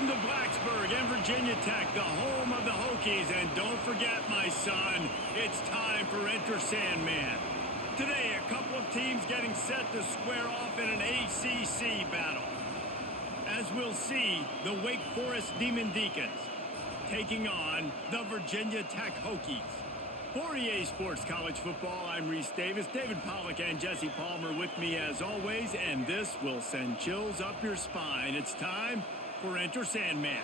Welcome to Blacksburg and Virginia Tech, the home of the Hokies. And don't forget, my son, it's time for Enter Sandman. Today, a couple of teams getting set to square off in an ACC battle. As we'll see, the Wake Forest Demon Deacons taking on the Virginia Tech Hokies. For EA Sports College Football, I'm Reese Davis, David Pollack, and Jesse Palmer with me as always, and this will send chills up your spine. It's time for Enter Sandman.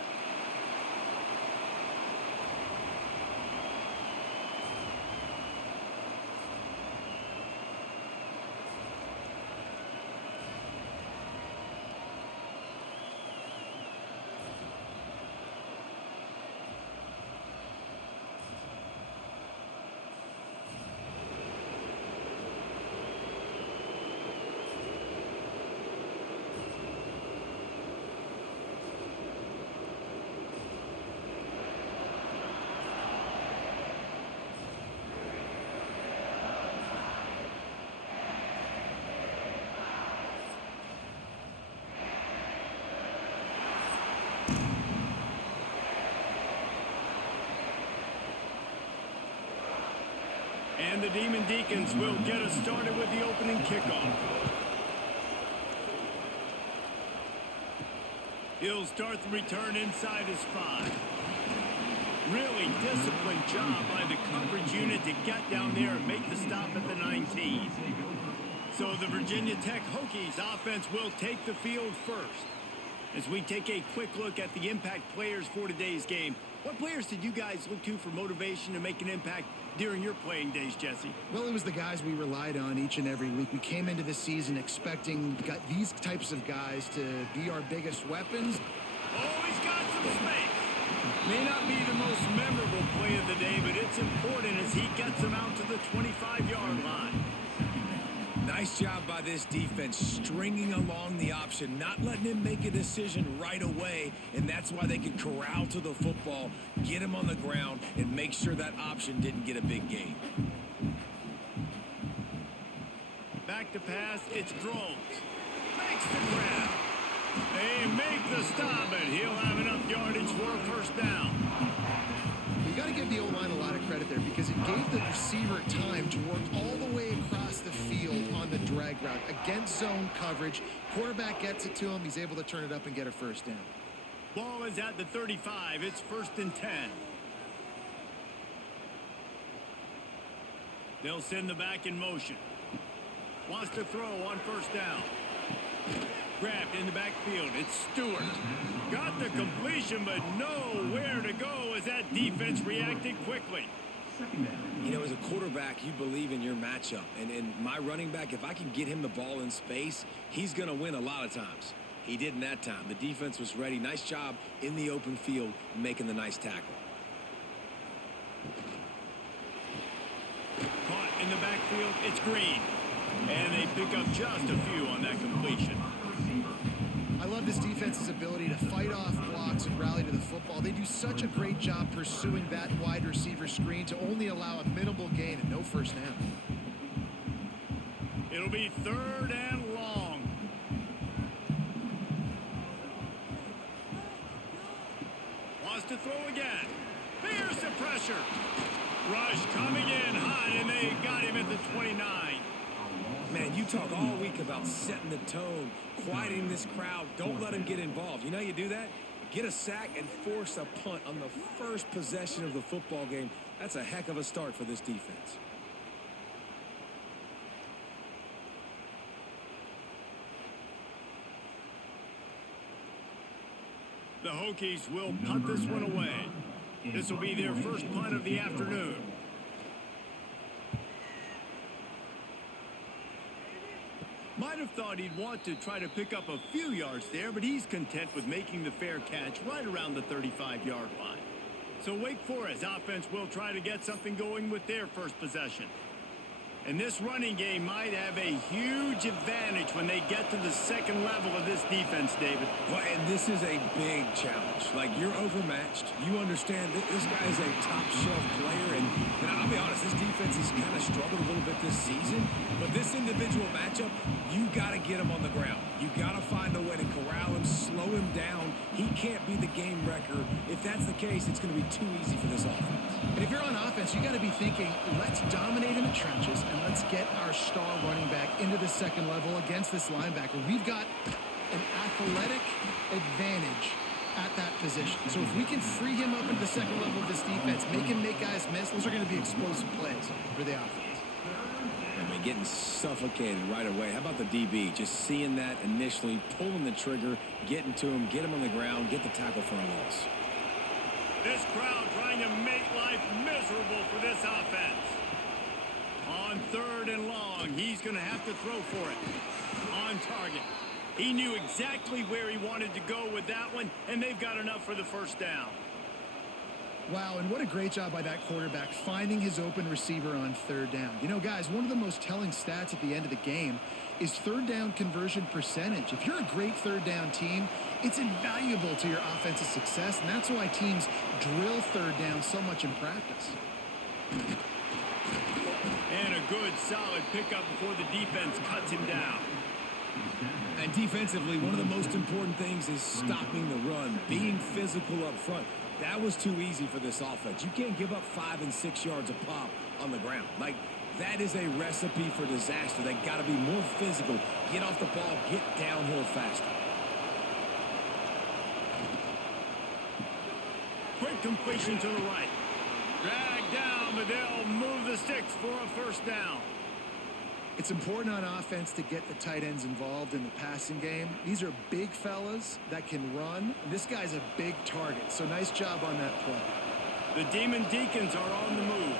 And the Demon Deacons will get us started with the opening kickoff. He'll start the return inside his 5. Really disciplined job by the coverage unit to get down there and make the stop at the 19. So the Virginia Tech Hokies offense will take the field first. As we take a quick look at the impact players for today's game, what players did you guys look to for motivation to make an impact during your playing days, Jesse? Well, it was the guys we relied on each and every week. We came into the season expecting these types of guys to be our biggest weapons. Oh, he's got some space. May not be the most memorable play of the day, but it's important as he gets them out to the 25-yard line. Nice job by this defense, stringing along the option, not letting him make a decision right away, and that's why they could corral to the football, get him on the ground, and make sure that option didn't get a big gain. Back to pass, it's Drones. Makes the grab. They make the stop, and he'll have enough yardage for a first down. You got to give the O-line a lot of credit there because it gave the receiver time to work all the way across the field on the drag route against zone coverage. Quarterback gets it to him. He's able to turn it up and get a first down. Ball is at the 35. It's 1st and 10. They'll send the back in motion. Wants to throw on first down. Grabbed in the backfield. It's Stewart. Got the completion, but nowhere to go as that defense reacted quickly. You know, as a quarterback, you believe in your matchup. And my running back, if I can get him the ball in space, he's going to win a lot of times. He didn't that time. The defense was ready. Nice job in the open field making the nice tackle. Caught in the backfield. It's Green. And they pick up just a few on that completion. I love this defense's ability to fight off blocks and rally to the football. They do such a great job pursuing that wide receiver screen to only allow a minimal gain and no first down. It'll be 3rd and long. Wants to throw again. Here's the pressure. Rush coming in hot, and they got him at the 29. Man, you talk all week about setting the tone, quieting this crowd. Don't let them get involved. You know how you do that? Get a sack and force a punt on the first possession of the football game. That's a heck of a start for this defense. The Hokies will punt this one away. This will be their first punt of the afternoon. Might have thought he'd want to try to pick up a few yards there, but he's content with making the fair catch right around the 35-yard line. So Wake Forest offense will try to get something going with their first possession. And this running game might have a huge advantage when they get to the second level of this defense, David. Well, and this is a big challenge. Like, you're overmatched. You understand that this guy is a top-shelf player. And I'll be honest, this defense has kind of struggled a little bit this season. But this individual matchup, you got to get him on the ground. You got to find a way to corral him, slow him down. He can't be the game wrecker. If that's the case, it's going to be too easy for this offense. And if you're on offense, you got to be thinking, let's dominate in the trenches and let's get our star running back into the second level against this linebacker. We've got an athletic advantage at that position. So if we can free him up into the second level of this defense, make him make guys miss, those are going to be explosive plays for the offense. I mean, getting suffocated right away. How about the DB? Just seeing that initially, pulling the trigger, getting to him, get him on the ground, get the tackle for a loss. This crowd trying to make life miserable for this offense. On 3rd and long, he's going to have to throw for it. On target. He knew exactly where he wanted to go with that one, and they've got enough for the first down. Wow, and what a great job by that quarterback finding his open receiver on 3rd down. You know, guys, one of the most telling stats at the end of the game is 3rd down conversion percentage. If you're a great 3rd down team, it's invaluable to your offensive success, and that's why teams drill 3rd down so much in practice. And a good, solid pickup before the defense cuts him down. And defensively, one of the most important things is stopping the run, being physical up front. That was too easy for this offense. You can't give up 5 and 6 yards a pop on the ground. Like, that is a recipe for disaster. They got to be more physical, get off the ball, get downhill faster. Quick completion to the right. Drag down, but they'll move the sticks for a first down. It's important on offense to get the tight ends involved in the passing game. These are big fellas that can run. This guy's a big target, so nice job on that play. The Demon Deacons are on the move.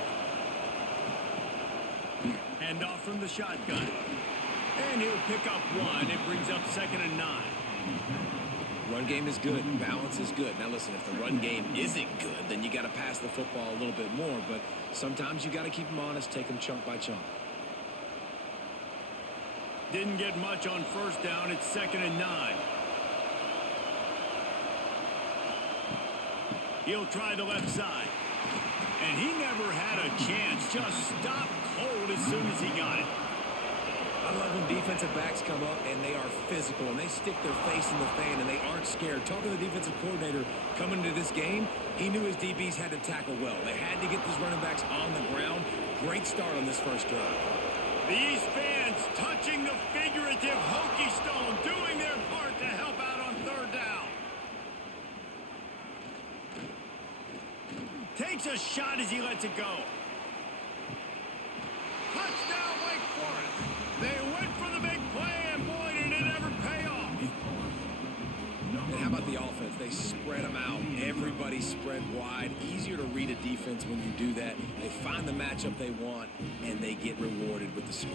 Hand off from the shotgun. And he'll pick up 1. It brings up 2nd and 9. Run game is good. Balance is good. Now, listen, if the run game isn't good, then you got to pass the football a little bit more. But sometimes you got to keep them honest, take them chunk by chunk. Didn't get much on first down. It's 2nd and 9. He'll try the left side. And he never had a chance. Just stopped cold as soon as he got it. I love when defensive backs come up and they are physical and they stick their face in the fan and they aren't scared. Talking to the defensive coordinator coming into this game, he knew his DBs had to tackle well. They had to get these running backs on the ground. Great start on this first drive. The East fans touching the figurative Hokie stone, doing their part to help out on 3rd down. Takes a shot as he lets it go. Touchdown, Wake Forest. They went for the big play, and boy, did it ever pay off. And how about the offense? They spread them out. Everybody spread wide. Easier to read a defense when you do that. They find the matchup they want, and they get rewarded with the score.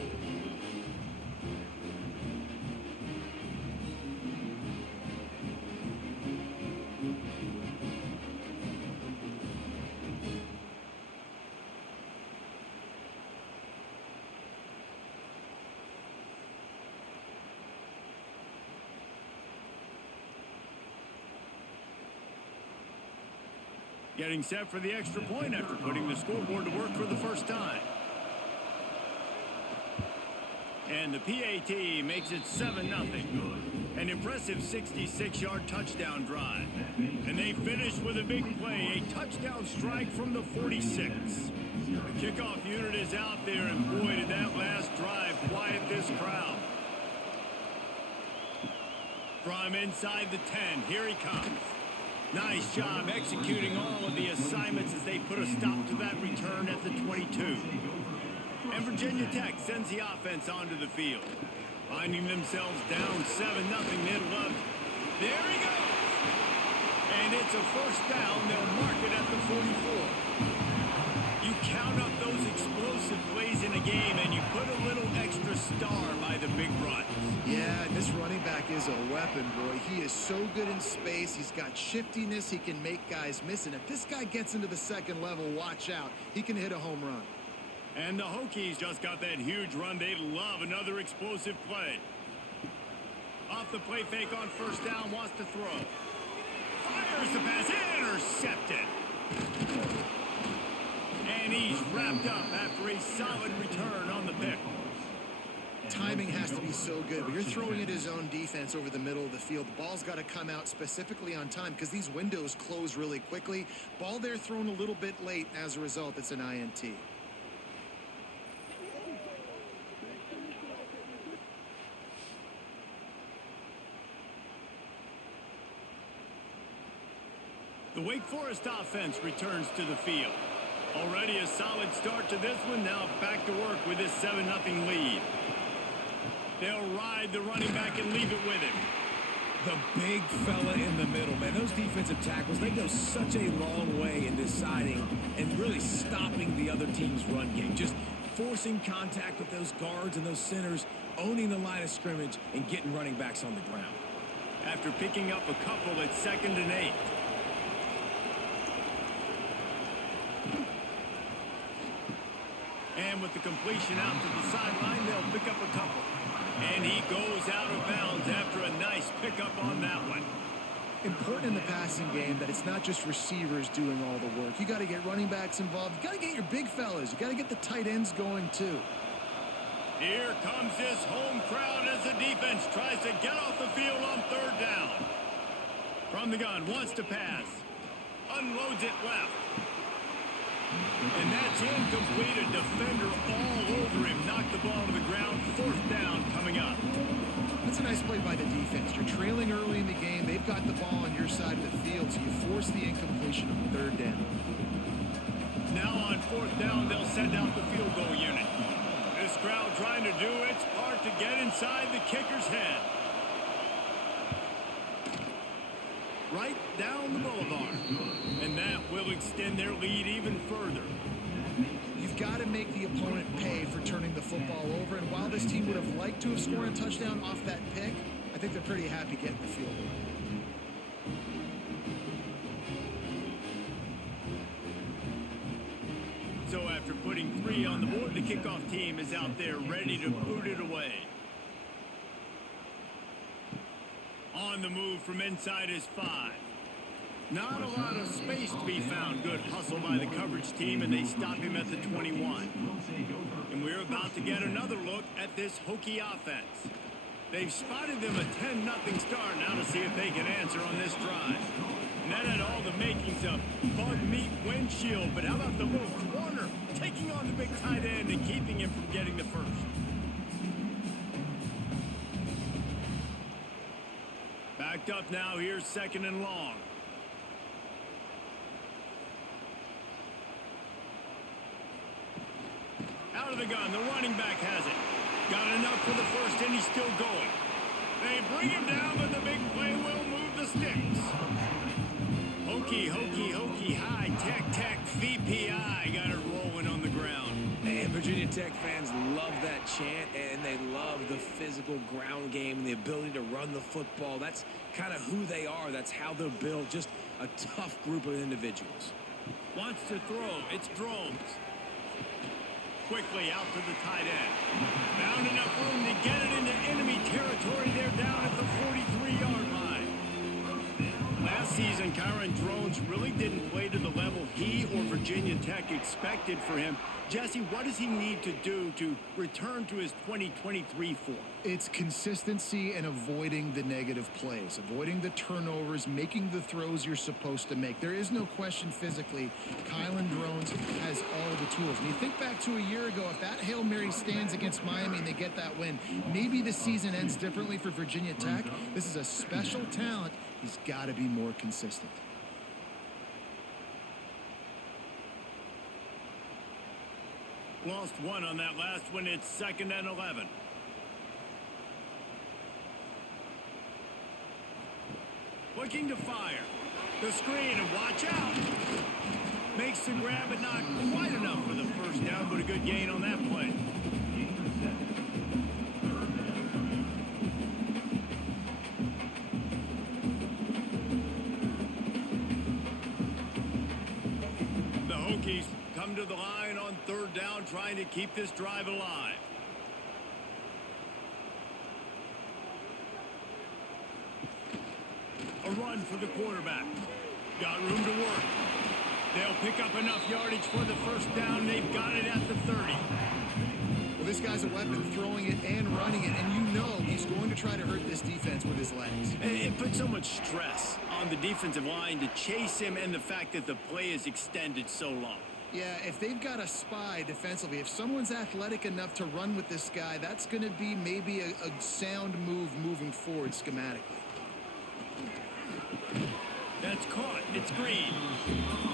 Getting set for the extra point after putting the scoreboard to work for the first time. And the PAT makes it 7-0. An impressive 66-yard touchdown drive. And they finish with a big play, a touchdown strike from the 46. The kickoff unit is out there, and boy, did that last drive quiet this crowd. From inside the 10, here he comes. Nice job executing all of the assignments as they put a stop to that return at the 22. And Virginia Tech sends the offense onto the field. Finding themselves down 7-0 mid-11. There he goes! And it's a first down. They'll mark it at the 44. You count up those explosive plays in a game, and you put a little extra star by the big run. Yeah, this running back is a weapon, boy. He is so good in space. He's got shiftiness. He can make guys miss. And if this guy gets into the second level, watch out. He can hit a home run. And the Hokies just got that huge run. They love another explosive play. Off the play fake on first down, wants to throw. Fires the pass, intercepted. And he's wrapped up after a solid return on the pick. Timing has to be so good. But you're throwing at his own defense over the middle of the field. The ball's got to come out specifically on time because these windows close really quickly. Ball there thrown a little bit late. As a result, it's an INT. The Wake Forest offense returns to the field. Already a solid start to this one. Now back to work with this 7-0 lead. They'll ride the running back and leave it with him. The big fella in the middle, man. Those defensive tackles, they go such a long way in deciding and really stopping the other team's run game. Just forcing contact with those guards and those centers, owning the line of scrimmage, and getting running backs on the ground. After picking up a couple at 2nd and 8. And with the completion out to the sideline, they'll pick up a couple. And he goes out of bounds after a nice pickup on that one. Important in the passing game that it's not just receivers doing all the work. You got to get running backs involved. You got to get your big fellas. You got to get the tight ends going too. Here comes this home crowd as the defense tries to get off the field on 3rd down. From the gun, wants to pass. Unloads it left. And that's incomplete. A defender all over him. Knocked the ball to the ground. 4th down coming up. That's a nice play by the defense. You're trailing early in the game. They've got the ball on your side of the field, so you force the incompletion on 3rd down. Now on 4th down, they'll send out the field goal unit. This crowd trying to do its part to get inside the kicker's head. Right down the boulevard. And that will extend their lead even further. You've got to make the opponent pay for turning the football over. And while this team would have liked to have scored a touchdown off that pick, I think they're pretty happy getting the field goal. So after putting 3 on the board, the kickoff team is out there ready to boot it away. On the move from inside his 5. Not a lot of space to be found. Good hustle by the coverage team, and they stop him at the 21. And we're about to get another look at this Hokie offense. They've spotted them a 10-0 start now to see if they can answer on this drive. And that had all the makings of bug meat windshield, but how about the little corner taking on the big tight end and keeping him from getting the first? Backed up now, here's 2nd and long. Out of the gun, the running back has it. Got enough for the first, and he's still going. They bring him down, but the big play will move the sticks. Hokie, Hokie, Hokie, high tech, VPI got it rolling on the ground. And Virginia Tech fans love that chant, and they love the physical ground game and the ability to run the football. That's kind of who they are. That's how they're built. Just a tough group of individuals. Wants to throw. It's Drones. Quickly out to the tight end. Found enough room to get it into enemy territory. They're down at the 43-yard line. Last season, Kyron Drones really didn't play to the level he or Virginia Tech expected for him. Jesse, what does he need to do to return to his 2023 form? It's consistency and avoiding the negative plays, avoiding the turnovers, making the throws you're supposed to make. There is no question physically, Kylan Drones has all the tools. And you think back to a year ago, if that Hail Mary stands against Miami and they get that win, maybe the season ends differently for Virginia Tech. This is a special talent. He's got to be more consistent. Lost 1 on that last one. It's 2nd and 11. Looking to fire. The screen, and watch out. Makes the grab, but not quite enough for the first down, but a good gain on that play. The Hokies come to the line on third down, trying to keep this drive alive. A run for the quarterback. Got room to work. They'll pick up enough yardage for the first down. They've got it at the 30. Well, this guy's a weapon, throwing it and running it, and you know he's going to try to hurt this defense with his legs. It puts so much stress on the defensive line to chase him, and the fact that the play is extended so long. Yeah, if they've got a spy defensively, if someone's athletic enough to run with this guy, that's going to be maybe a sound move moving forward schematically. That's caught. It's Green.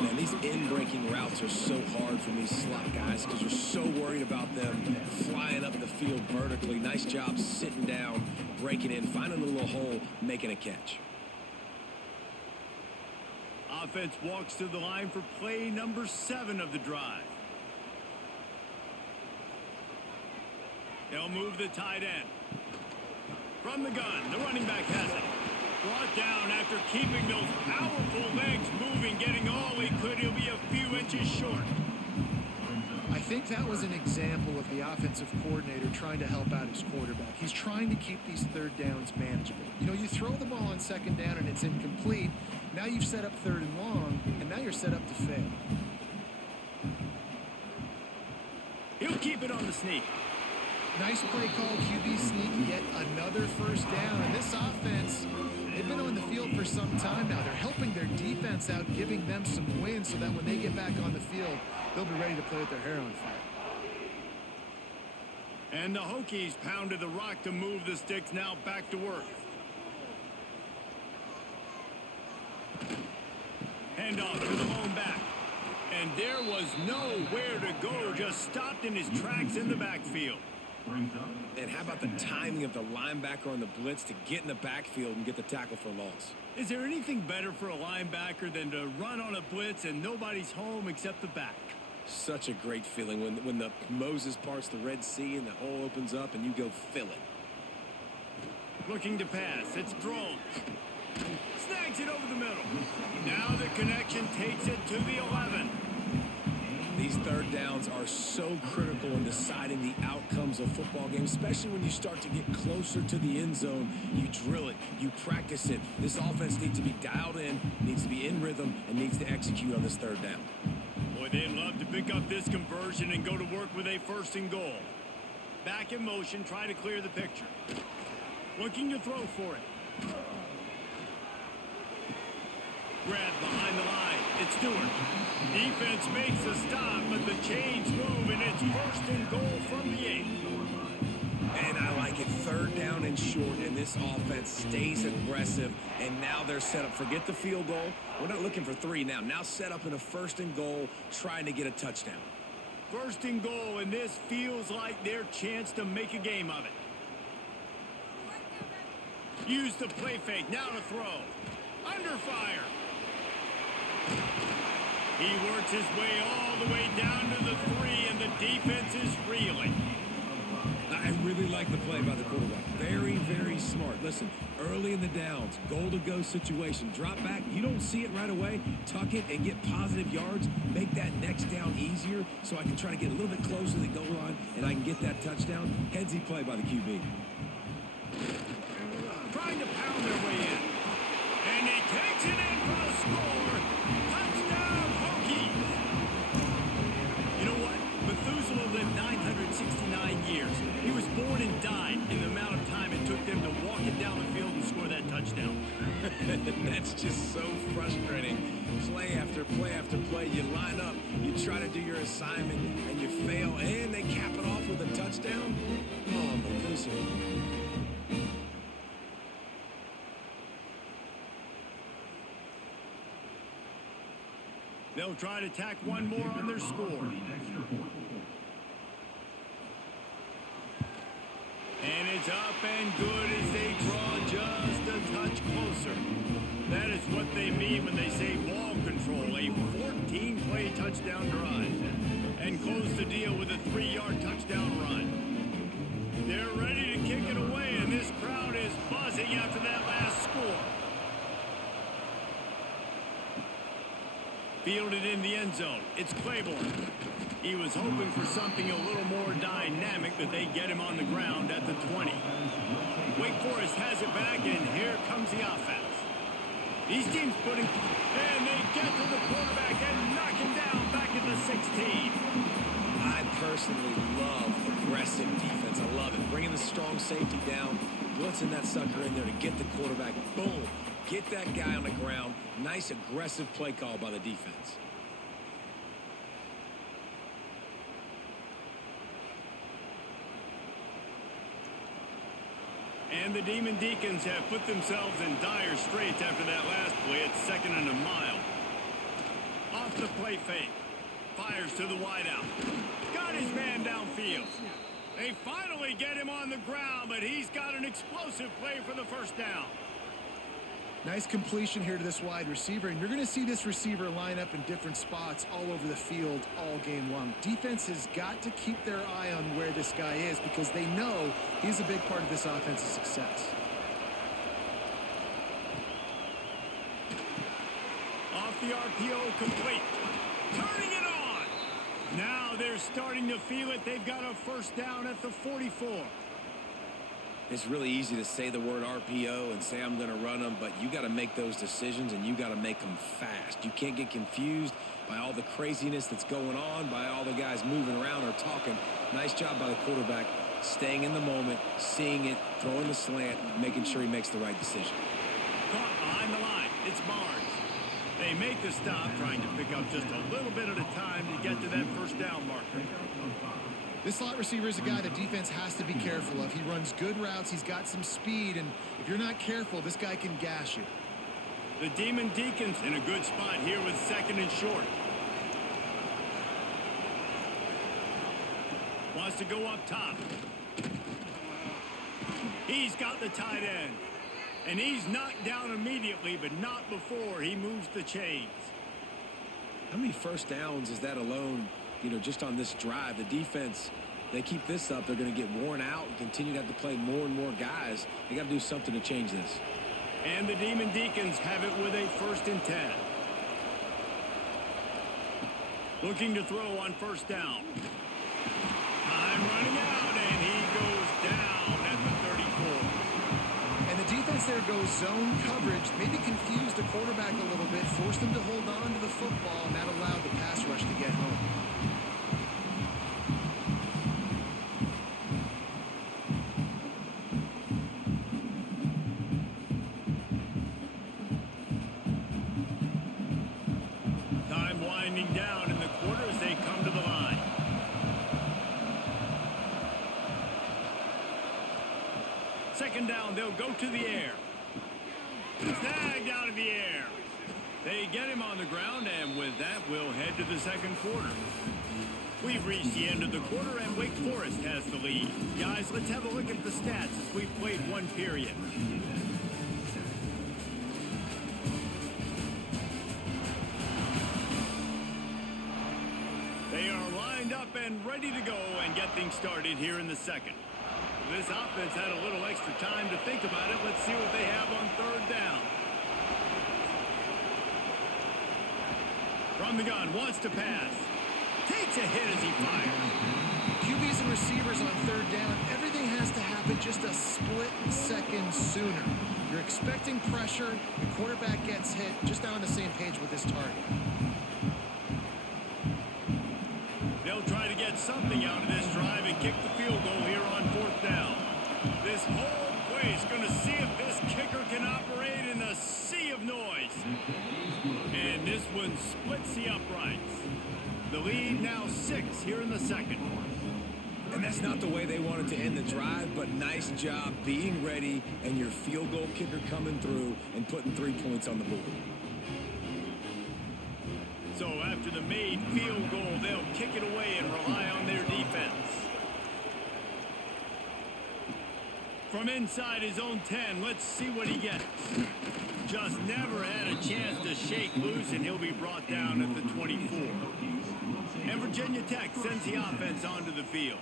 Man, these in-breaking routes are so hard for these slot guys because you're so worried about them flying up the field vertically. Nice job sitting down, breaking in, finding a little hole, making a catch. Offense walks to the line for play number 7 of the drive. They'll move the tight end. From the gun, the running back has it. Brought down after keeping those powerful legs moving, getting all he could. He'll be a few inches short. I think that was an example of the offensive coordinator trying to help out his quarterback. He's trying to keep these third downs manageable. You know, you throw the ball on second down and it's incomplete. Now you've set up third and long, and now you're set up to fail. He'll keep it on the sneak. Nice play call, QB sneak, yet another first down. And this offense, they've been on the field for some time now. They're helping their defense out, giving them some wins so that when they get back on the field, they'll be ready to play with their hair on fire. And the Hokies pounded the rock to move the sticks, now back to work. Handoff to the lone back. And there was nowhere to go, just stopped in his tracks in the backfield. And how about the timing of the linebacker on the blitz to get in the backfield and get the tackle for loss? Is there anything better for a linebacker than to run on a blitz and nobody's home except the back? Such a great feeling when the Moses parts the Red Sea and the hole opens up and you go fill it. Looking to pass. It's Drones. Snags it over the middle. Now the connection takes it to the 11. These third downs are so critical in deciding the outcomes of football games, especially when you start to get closer to the end zone. You drill it, you practice it. This offense needs to be dialed in, needs to be in rhythm, and needs to execute on this third down. Boy, they'd love to pick up this conversion and go to work with a first and goal. Back in motion, trying to clear the picture. Looking to throw for it. Grab behind the line. It's Stewart. Defense makes a stop, but the chains move, and it's first and goal from the 8. And I like it. Third down and short, and this offense stays aggressive, and now they're set up. Forget the field goal. We're not looking for 3 now. Now set up in a first and goal, trying to get a touchdown. First and goal, and this feels like their chance to make a game of it. Use the play fake. Now to throw. Under fire. He works his way all the way down to the 3, and the defense is reeling. I really like the play by the quarterback. Very, very smart. Listen, early in the downs, goal-to-go situation. Drop back. You don't see it right away. Tuck it and get positive yards. Make that next down easier so I can try to get a little bit closer to the goal line and I can get that touchdown. Headsy play by the QB. Trying to pound their way in. And he takes it in for a score. Touchdown, Hokies. You know what? Methuselah lived 969 years. He was born and died in the amount of time it took them to walk it down the field and score that touchdown. That's just so frustrating. Play after play after play. You line up, you try to do your assignment, and you fail, and they cap it off with a touchdown. Oh, Methuselah. They'll try to tack one more on their score. And it's up and good as they draw just a touch closer. That is what they mean when they say ball control, a 14-play touchdown drive. And close the deal with a 3-yard touchdown run. They're ready to kick it away, and this crowd is buzzing after that last score. Fielded in the end zone. It's Claiborne. He was hoping for something a little more dynamic, but they get him on the ground at the 20. Wake Forest has it back, and here comes the offense. These teams putting, and they get to the quarterback and knock him down back at the 16. I personally love aggressive defense. I love it. Bringing the strong safety down, blitzing that sucker in there to get the quarterback. Boom. Get that guy on the ground. Nice aggressive play call by the defense. And the Demon Deacons have put themselves in dire straits after that last play at 2nd and a mile. Off the play fake. Fires to the wideout. Got his man downfield. They finally get him on the ground, but he's got an explosive play for the first down. Nice completion here to this wide receiver, and you're going to see this receiver line up in different spots all over the field all game long. Defense has got to keep their eye on where this guy is because they know he's a big part of this offense's success. Off the RPO, complete. Turning it on. Now they're starting to feel it. They've got a first down at the 44. It's really easy to say the word RPO and say I'm going to run them, but you got to make those decisions and you got to make them fast. You can't get confused by all the craziness that's going on, by all the guys moving around or talking. Nice job by the quarterback, staying in the moment, seeing it, throwing the slant, making sure he makes the right decision. Caught behind the line. It's Barnes. They make the stop, trying to pick up just a little bit at a time to get to that first down marker. This slot receiver is a guy the defense has to be careful of. He runs good routes. He's got some speed, and if you're not careful, this guy can gash you. The Demon Deacons in a good spot here with 2nd and short. Wants to go up top. He's got the tight end. And he's knocked down immediately, but not before he moves the chains. How many first downs is that alone? You know, just on this drive, the defense, they keep this up, they're going to get worn out and continue to have to play more and more guys. They got to do something to change this. And the Demon Deacons have it with a 1st and 10. Looking to throw on first down. Time running out, and he goes down at the 34. And the defense there goes zone coverage, maybe confused the quarterback a little bit, forced him to hold on to the football, and that allowed the pass rush to get home. Time winding down in the quarter as they come to the line. Second down, they'll go to the air. Snagged out of the air. They get him on the ground, and with that, we'll head to the second quarter. We've reached the end of the quarter, and Wake Forest has the lead. Guys, let's have a look at the stats as we've played one period. They are lined up and ready to go and get things started here in the second. This offense had a little extra time to think about it. Let's see what they have on 3rd down. From the gun, wants to pass. Takes a hit as he fires. QBs and receivers on 3rd down, everything has to happen just a split second sooner. You're expecting pressure, the quarterback gets hit, just not on the same page with this target. They'll try to get something out of this drive and kick the field goal here on 4th down. This whole place going to see if this kicker can operate in a sea of noise. And this one splits the uprights. The lead now 6 here in the second. And that's not the way they wanted to end the drive, but nice job being ready and your field goal kicker coming through and putting 3 points on the board. So after the made field goal, they'll kick it away and rely on their defense. From inside his own 10, let's see what he gets. Just never had a chance to shake loose, and he'll be brought down at the 24. And Virginia Tech sends the offense onto the field.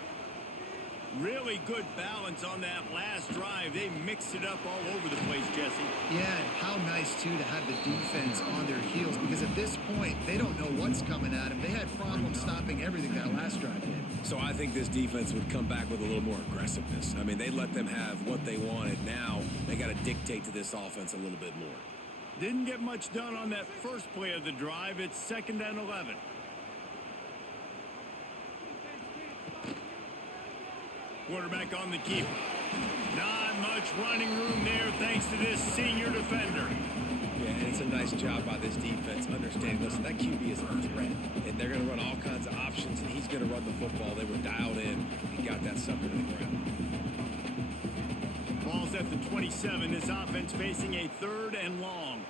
Really good balance on that last drive. They mixed it up all over the place, Jesse. Yeah, how nice, too, to have the defense on their heels, because at this point, they don't know what's coming at them. They had problems stopping everything that last drive did. So I think this defense would come back with a little more aggressiveness. I mean, they let them have what they wanted. Now they got to dictate to this offense a little bit more. Didn't get much done on that first play of the drive. It's 2nd and 11. Quarterback on the keeper. Not much running room there thanks to this senior defender. Yeah, and it's a nice job by this defense understanding, listen, that QB is a threat, and they're going to run all kinds of options, and he's going to run the football. They were dialed in and got that sucker to the ground. Ball's at the 27. This offense facing a 3rd and long.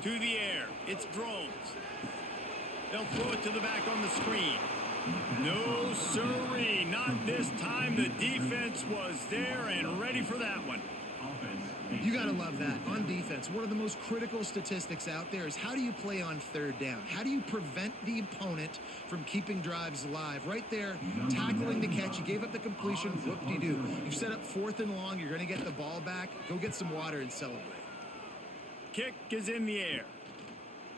To the air. It's drones. They'll throw it to the back on the screen. No, sirree. Not this time. The defense was there and ready for that one. You got to love that. On defense, one of the most critical statistics out there is how do you play on 3rd down? How do you prevent the opponent from keeping drives alive? Right there, tackling the catch. You gave up the completion. Whoop-de-doo. You've set up 4th and long. You're going to get the ball back. Go get some water and celebrate. Kick is in the air.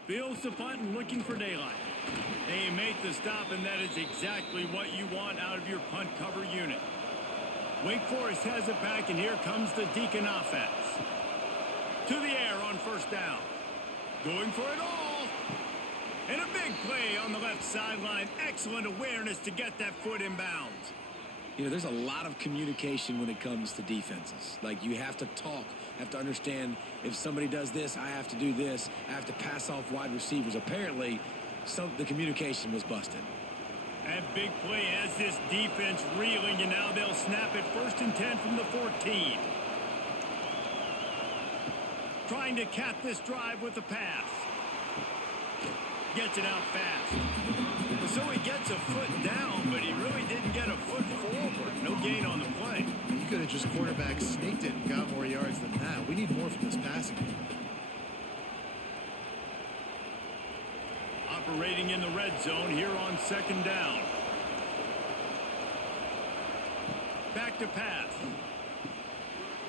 Fields the punt and looking for daylight. They make the stop, and that is exactly what you want out of your punt cover unit. Wake Forest has it back, and here comes the Deacon offense. To the air on 1st down. Going for it all. And a big play on the left sideline. Excellent awareness to get that foot in bounds. You know, there's a lot of communication when it comes to defenses. Like, you have to talk, have to understand if somebody does this, I have to do this. I have to pass off wide receivers. Apparently, the communication was busted. That big play has this defense reeling, and now they'll snap it 1st and 10 from the 14. Trying to cap this drive with a pass. Gets it out fast. So he gets a foot down, but he really didn't get a foot forward. No gain on the play. You could have just quarterback sneaked it and got more yards than that. We need more from this passing game. Operating in the red zone here on 2nd down. Back to pass.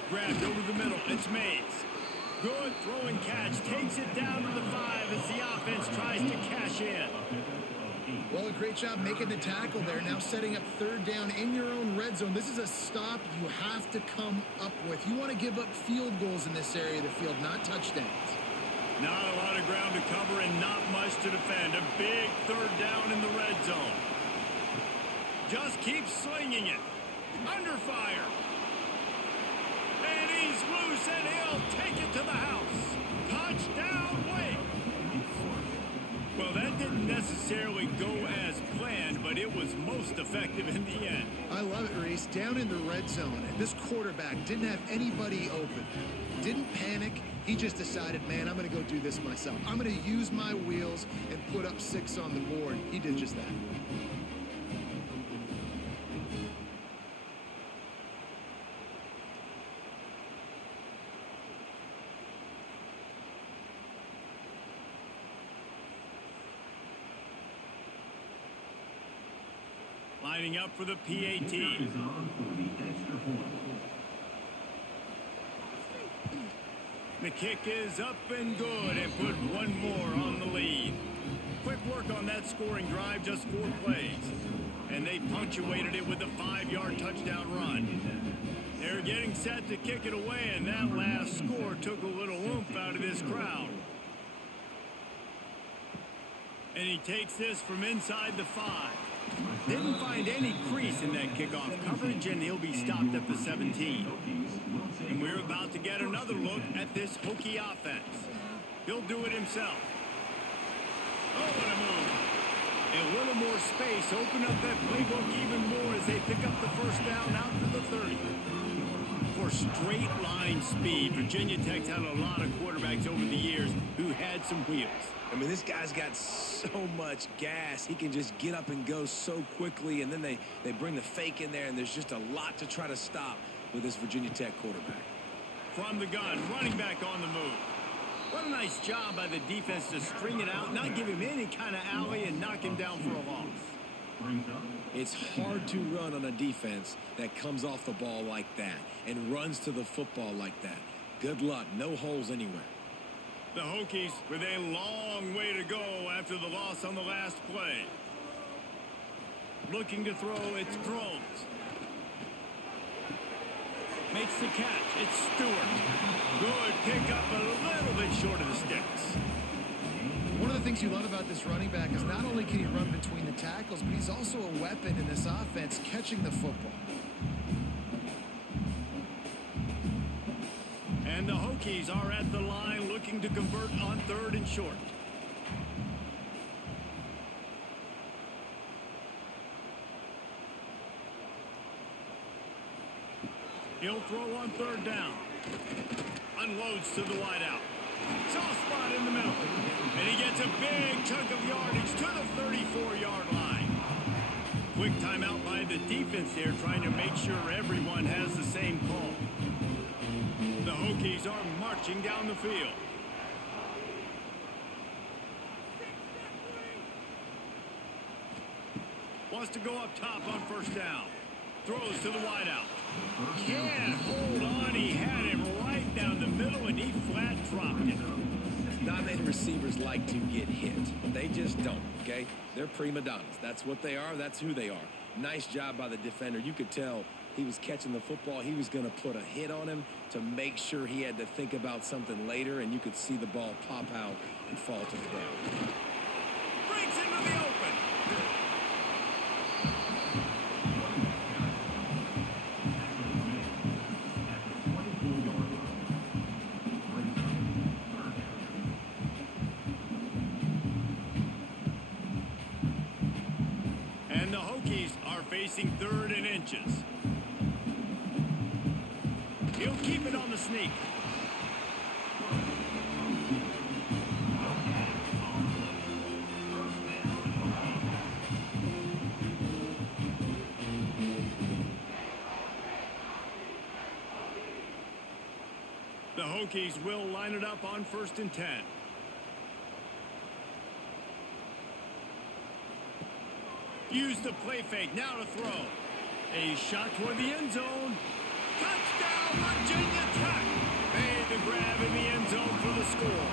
Grabbed over the middle. It's Mays. Good throwing catch. Takes it down to the 5 as the offense tries to cash in. Well, a great job making the tackle there. Now setting up 3rd down in your own red zone. This is a stop you have to come up with. You want to give up field goals in this area of the field, not touchdowns. Not a lot of ground to cover and not much to defend. A big 3rd down in the red zone. Just keep slinging it. Under fire. And he's loose, and he'll take it to the house. Touchdown, Wake. Well, that didn't necessarily go as planned, but it was most effective in the end. I love it, Reese. Down in the red zone, and this quarterback didn't have anybody open. Didn't panic. He just decided, man, I'm going to go do this myself. I'm going to use my wheels and put up 6 on the board. He did just that. Lining up for the PAT. The kick is up and good and put one more on the lead. Quick work on that scoring drive, just 4 plays. And they punctuated it with a 5-yard touchdown run. They're getting set to kick it away, and that last score took a little oomph out of this crowd. And he takes this from inside the 5. Didn't find any crease in that kickoff coverage, and he'll be stopped at the 17. And we're about to get another look at this Hokie offense. He'll do it himself. Oh, what a move. A little more space. Open up that playbook even more as they pick up the 1st down out to the 30. For straight line speed, Virginia Tech's had a lot of quarterbacks over the years who had some wheels. I mean, this guy's got so much gas. He can just get up and go so quickly, and then they bring the fake in there, and there's just a lot to try to stop with this Virginia Tech quarterback. From the gun, running back on the move. What a nice job by the defense to string it out, not give him any kind of alley, and knock him down for a loss. It's hard to run on a defense that comes off the ball like that and runs to the football like that. Good luck. No holes anywhere. The Hokies with a long way to go after the loss on the last play. Looking to throw, it's throws. Makes the catch. It's Stewart. Good pick up, a little bit short of the sticks. One of the things you love about this running back is not only can he run between the tackles, but he's also a weapon in this offense catching the football. And the Hokies are at the line looking to convert on 3rd and short. He'll throw on 3rd down. Unloads to the wideout. Soft spot in the middle. And he gets a big chunk of yardage to the 34-yard line. Quick timeout by the defense here, trying to make sure everyone has the same call. The Hokies are marching down the field. Wants to go up top on 1st down. Throws to the wideout. Can't hold on. He had him right down the middle, and he flat dropped it. Not many receivers like to get hit. They just don't, okay? They're prima donnas. That's what they are. That's who they are. Nice job by the defender. You could tell he was catching the football. He was going to put a hit on him to make sure he had to think about something later, and you could see the ball pop out and fall to the ground. Breaks into the open. And the Hokies are facing 3rd and inches. He'll keep it on the sneak. The Hokies will line it up on 1st and 10. Use the play fake, now to throw. A shot toward the end zone. Touchdown, Virginia Tech. Made the grab in the end zone for the score.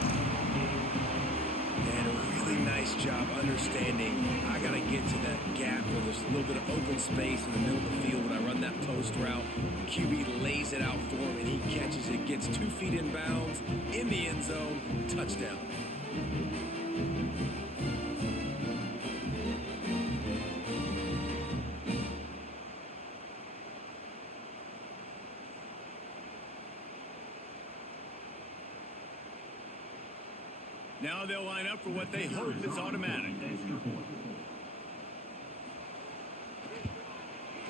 And a really nice job understanding I got to get to that gap where there's a little bit of open space in the middle of the field when I run that post route. The QB lays it out for him, and he catches it, gets 2 feet in bounds, in the end zone, touchdown. Now they'll line up for what they hope is automatic.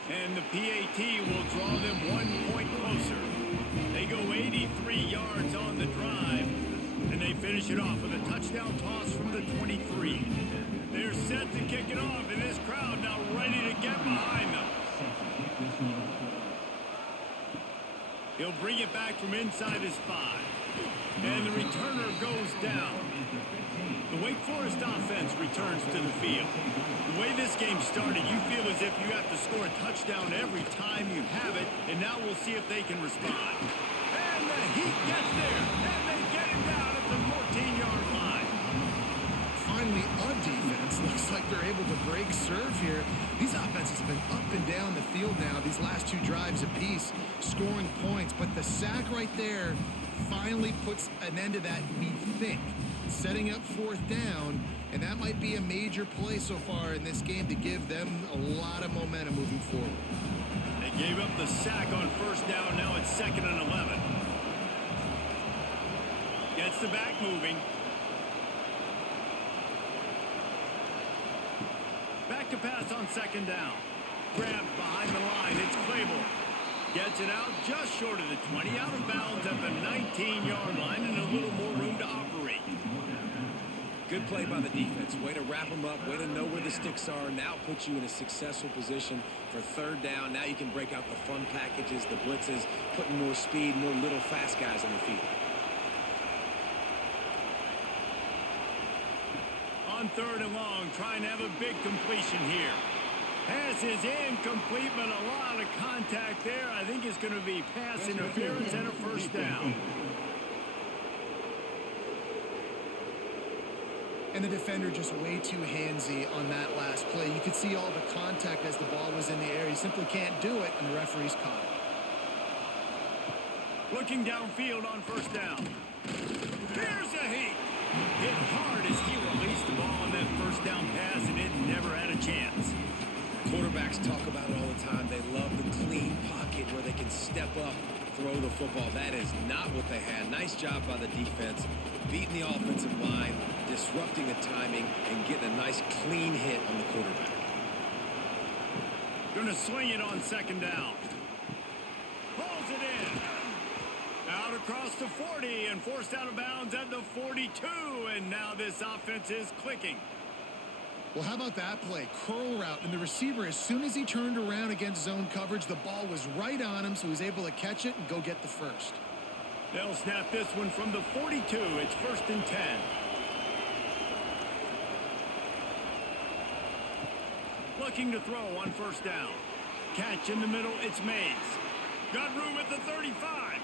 And the PAT will draw them 1 point closer. They go 83 yards on the drive, and they finish it off with a touchdown toss from the 23. They're set to kick it off, and this crowd now ready to get behind them. He'll bring it back from inside his 5. And the returner goes down. The Wake Forest offense returns to the field. The way this game started, you feel as if you have to score a touchdown every time you have it, and now we'll see if they can respond. And the Heat gets there, and they get him down at the 14-yard line. Finally, on defense, looks like they're able to break serve here. These offenses have been up and down the field now, these last 2 drives apiece, scoring points. But the sack right there finally puts an end to that, we think. Setting up 4th down, and that might be a major play so far in this game to give them a lot of momentum moving forward. They gave up the sack on 1st down, now it's 2nd and 11. Gets the back moving. Back to pass on 2nd down. Grabbed behind the line, it's Claiborne. Gets it out just short of the 20, out of bounds at the 19-yard line, and a little more room to operate. Good play by the defense. Way to wrap them up. Way to know where the sticks are. Now puts you in a successful position for 3rd down. Now you can break out the fun packages, the blitzes, putting more speed, more little fast guys on the field. On 3rd and long, trying to have a big completion here. Pass is incomplete, but a lot of contact there. I think it's going to be pass interference and a first down. And the defender just way too handsy on that last play. You could see all the contact as the ball was in the air. He simply can't do it, and the referee's caught it. Looking downfield on first down. Here's a heat. Hit hard as he released the ball on that first down pass, and it never had a chance. Quarterbacks talk about it all the time. They love the clean pocket where they can step up, throw the football. That is not what they had. Nice job by the defense, beating the offensive line, disrupting the timing, and getting a nice clean hit on the quarterback. Going to swing it on 2nd down. Pulls it in. Out across the 40 and forced out of bounds at the 42. And now this offense is clicking. Well, how about that play? Curl route, and the receiver, as soon as he turned around against zone coverage, the ball was right on him, so he was able to catch it and go get the first. They'll snap this one from the 42. It's 1st and 10. Looking to throw on 1st down. Catch in the middle, it's Mays. Got room at the 35.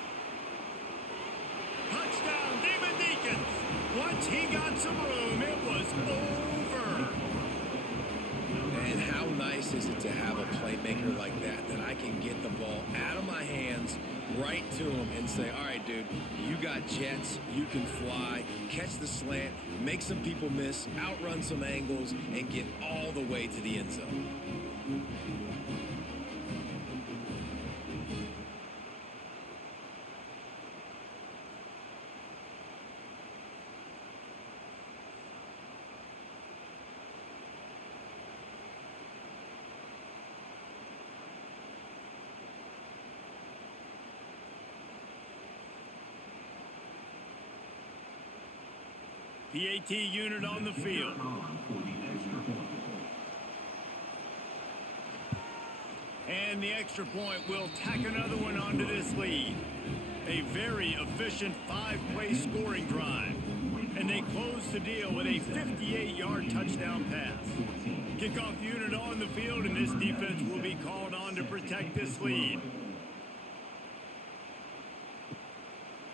Touchdown, Demon Deacons. Once he got some room, it was over. And how nice is it to have a playmaker like that I can get the ball out of my hands right to him and say, all right, dude, you got jets, you can fly, catch the slant, make some people miss, outrun some angles, and get all the way to the end zone. PAT unit on the field. And the extra point will tack another one onto this lead. A very efficient 5-play scoring drive. And they close the deal with a 58-yard touchdown pass. Kickoff unit on the field, and this defense will be called on to protect this lead.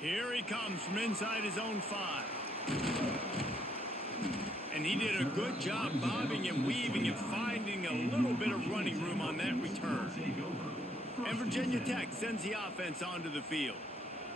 Here he comes from inside his own 5. And he did a good job bobbing and weaving and finding a little bit of running room on that return. And Virginia Tech sends the offense onto the field.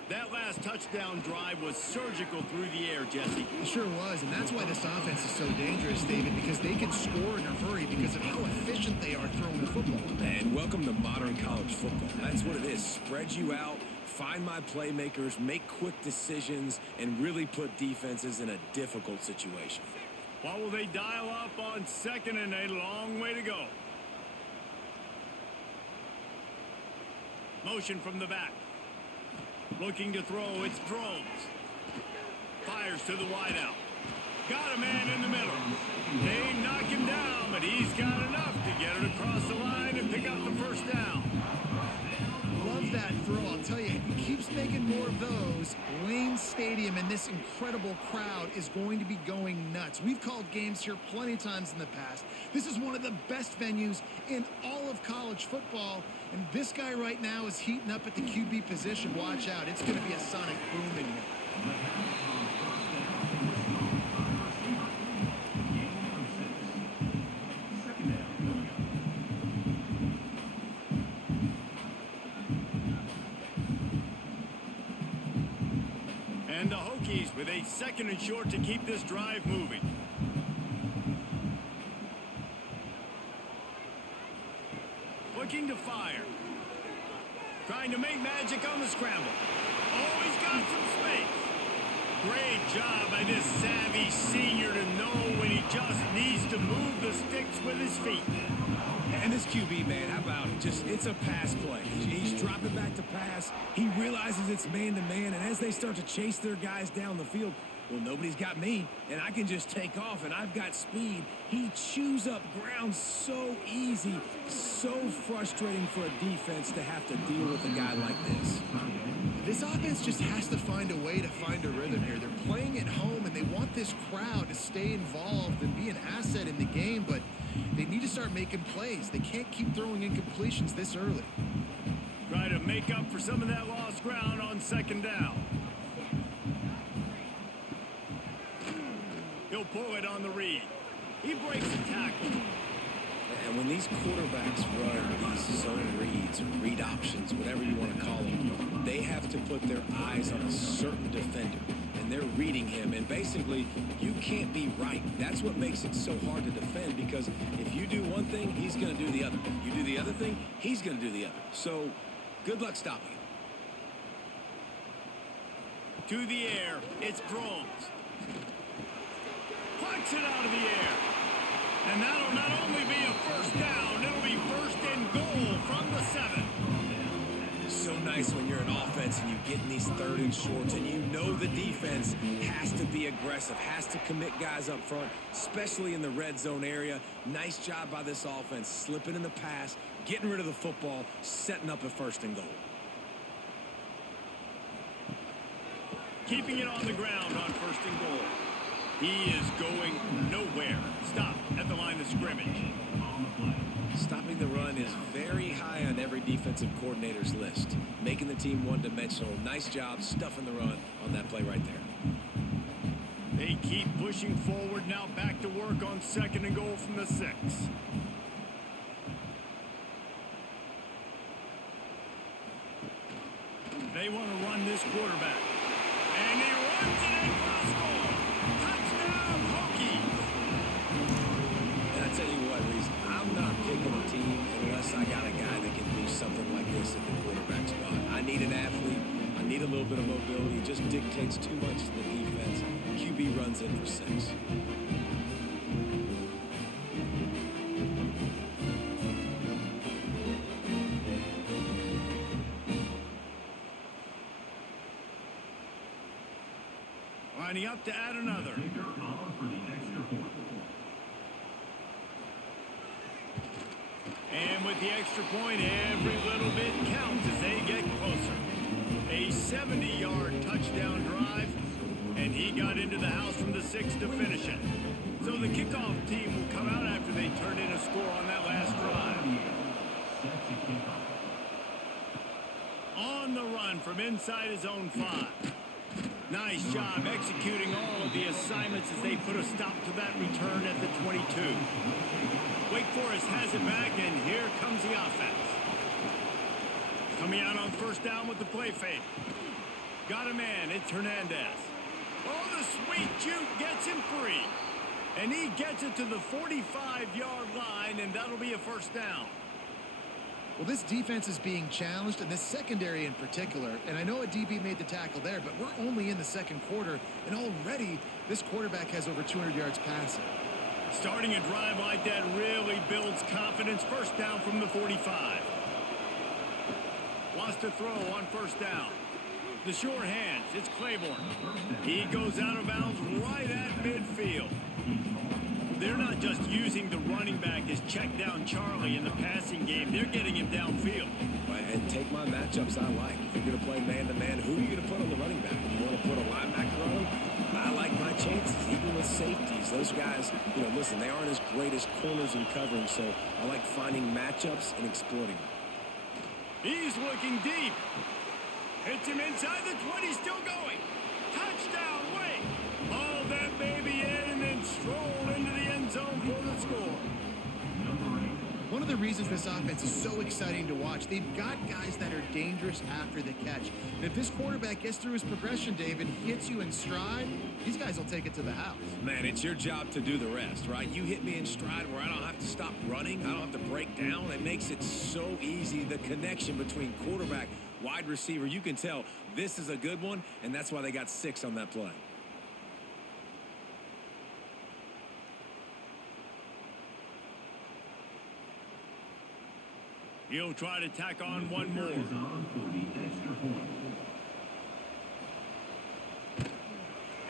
That last touchdown drive was surgical through the air, Jesse. It sure was, and that's why this offense is so dangerous, David, because they can score in a hurry because of how efficient they are throwing the football. And welcome to modern college football. That's what it is. Spread you out, find my playmakers, make quick decisions, and really put defenses in a difficult situation. What will they dial up on 2nd and a long way to go? Motion from the back. Looking to throw, it's Drones. Fires to the wideout. Got a man in the middle. They knock him down, but he's got enough to get it across the line and pick up the first down. Love that throw. I'll tell you, if he keeps making more of those, Wayne Stadium and this incredible crowd is going to be going nuts. We've called games here plenty of times in the past. This is one of the best venues in all of college football, and this guy right now is heating up at the QB position. Watch out. It's going to be a sonic boom in here. And the Hokies with a 2nd and short to keep this drive moving. Looking to fire. Trying to make magic on the scramble. Oh, he's got some space. Great job by this savvy senior to know when he just needs to move the sticks with his feet. And this QB, man, how about it? It's a pass play. He's dropping back to pass. He realizes it's man-to-man, and as they start to chase their guys down the field, well, nobody's got me, and I can just take off, and I've got speed. He chews up ground so easy, so frustrating for a defense to have to deal with a guy like this. This offense just has to find a way to find a rhythm here. They're playing at home, and they want this crowd to stay involved and be an asset in the game, but they need to start making plays. They can't keep throwing incompletions this early. Try to make up for some of that lost ground on second down. He'll pull it on the read. He breaks the tackle. And when these quarterbacks run these zone reads or read options, whatever you want to call them, they have to put their eyes on a certain defender. And they're reading him. And basically, you can't be right. That's what makes it so hard to defend, because if you do one thing, he's going to do the other. You do the other thing, he's going to do the other. So good luck stopping him. To the air, it's Groves. Plucks it out of the air. And that'll not only be a first down, it'll be first and goal from the 7. So nice when you're an offense and you get in these 3rd and shorts, and you know the defense has to be aggressive, has to commit guys up front, especially in the red zone area. Nice job by this offense, slipping in the pass, getting rid of the football, setting up a first and goal. Keeping it on the ground on first and goal. He is going nowhere. Stop at the line of scrimmage. Stopping the run is very high on every defensive coordinator's list. Making the team one-dimensional. Nice job stuffing the run on that play right there. They keep pushing forward. Now back to work on second and goal from the 6. They want to run this quarterback. And he runs it in for a score. Touchdown, Hokies. And I tell you what, Reese, I'm not picking a team unless I got a guy that can do something like this at the quarterback spot. I need an athlete. I need a little bit of mobility. It just dictates too much to the defense. QB runs in for 6. Lining up to add another. And with the extra point, every little bit counts as they get closer. A 70-yard touchdown drive, and he got into the house from the 6 to finish it. So the kickoff team will come out after they turn in a score on that last drive. On the run from inside his own 5. Nice job executing all of the assignments as they put a stop to that return at the 22. Wake Forest has it back, and here comes the offense. Coming out on first down with the play fake. Got a man, it's Hernandez. Oh, the sweet juke gets him free. And he gets it to the 45-yard line, and that'll be a first down. Well, this defense is being challenged, and this secondary in particular. And I know a DB made the tackle there, but we're only in the second quarter, and already this quarterback has over 200 yards passing. Starting a drive like that really builds confidence. First down from the 45. Wants to throw on first down. The sure hands, it's Claiborne. He goes out of bounds right at midfield. They're not just using the running back as check down Charlie in the passing game. They're getting him downfield. And take my matchups I like. If you're going to play man-to-man, who are you going to put on the running back? You want to put a linebacker on him? I like my chances, even with safeties. Those guys, listen, they aren't as great as corners in covering, so I like finding matchups and exploiting them. He's looking deep. Hits him inside the 20, still going. Touchdown, Wake. Haul that baby in and then stroll into the end zone for the score. One of the reasons this offense is so exciting to watch, they've got guys that are dangerous after the catch. And if this quarterback gets through his progression, David, hits you in stride, these guys will take it to the house. Man, it's your job to do the rest, right? You hit me in stride where I don't have to stop running. I don't have to break down. It makes it so easy, the connection between quarterback, wide receiver. You can tell this is a good one, and that's why they got 6 on that play. He'll try to tack on one more.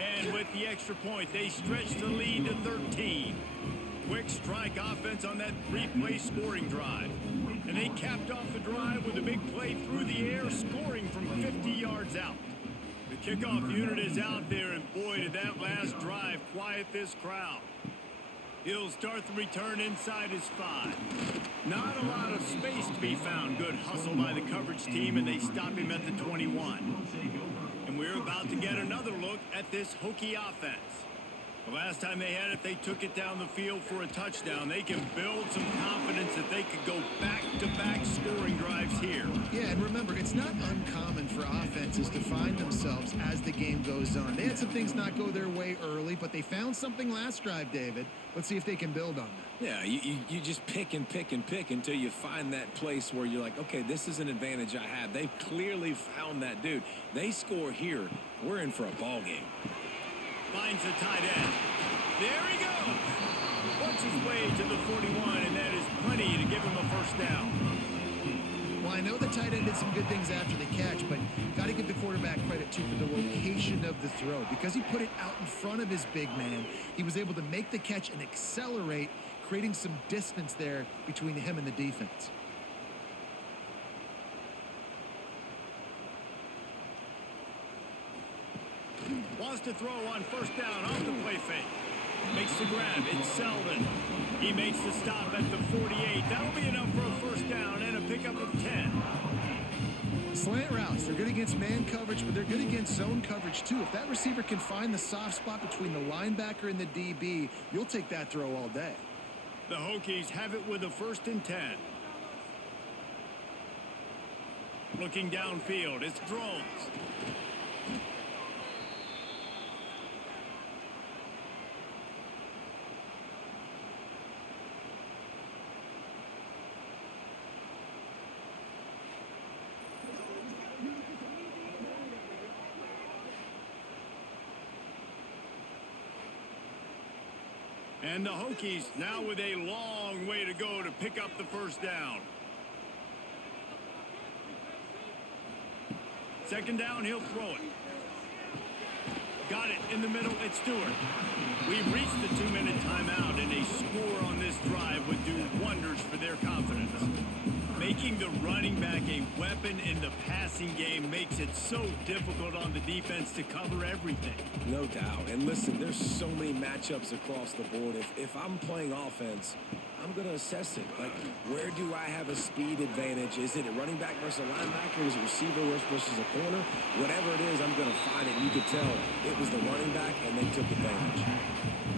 And with the extra point, they stretch the lead to 13. quick strike offense on that three-play scoring drive. And they capped off the drive with a big play through the air, scoring from 50 yards out. The kickoff unit is out there, and boy, did that last drive quiet this crowd. He'll start the return inside his 5. Not a lot of space to be found. Good hustle by the coverage team, and they stop him at the 21. And we're about to get another look at this Hokie offense. The last time they had it, they took it down the field for a touchdown. They can build some confidence that they could go back-to-back scoring drives here. Yeah, and remember, it's not uncommon for offenses to find themselves as the game goes on. They had some things not go their way early, but they found something last drive, David. Let's see if they can build on that. Yeah, you just pick and pick and pick until you find that place where you're like, okay, this is an advantage I have. They've clearly found that dude. They score here, we're in for a ball game. Finds the tight end. There he goes. Works his way to the 41, and that is plenty to give him a first down. Well, I know the tight end did some good things after the catch, but got to give the quarterback credit, too, for the location of the throw. Because he put it out in front of his big man, he was able to make the catch and accelerate, creating some distance there between him and the defense. Wants to throw on first down off the play fake. Makes the grab. It's Selden. He makes the stop at the 48. That'll be enough for a first down and a pickup of 10. Slant routes. They're good against man coverage, but they're good against zone coverage, too. If that receiver can find the soft spot between the linebacker and the DB, you'll take that throw all day. The Hokies have it with a 1st and 10. Looking downfield. It's Drones. And the Hokies now with a long way to go to pick up the first down. 2nd down, he'll throw it. Got it in the middle. It's Stewart. We've reached the 2-minute timeout, and a score on this drive would do wonders for their confidence. Making the running back a weapon in the passing game makes it so difficult on the defense to cover everything. No doubt. And listen, there's so many matchups across the board. If I'm playing offense, I'm going to assess it. Like, where do I have a speed advantage? Is it a running back versus a linebacker? Is it receiver versus a corner? Whatever it is, I'm going to find it. You could tell it was the running back, and they took advantage.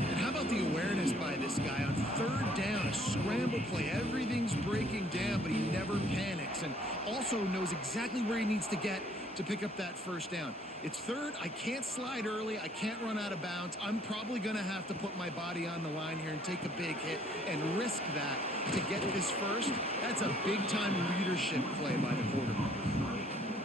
And how about the awareness by this guy on 3rd down, a scramble play. Everything's breaking down, but he never panics and also knows exactly where he needs to get to pick up that first down. It's 3rd. I can't slide early. I can't run out of bounds. I'm probably going to have to put my body on the line here and take a big hit and risk that to get this first. That's a big-time leadership play by the quarterback.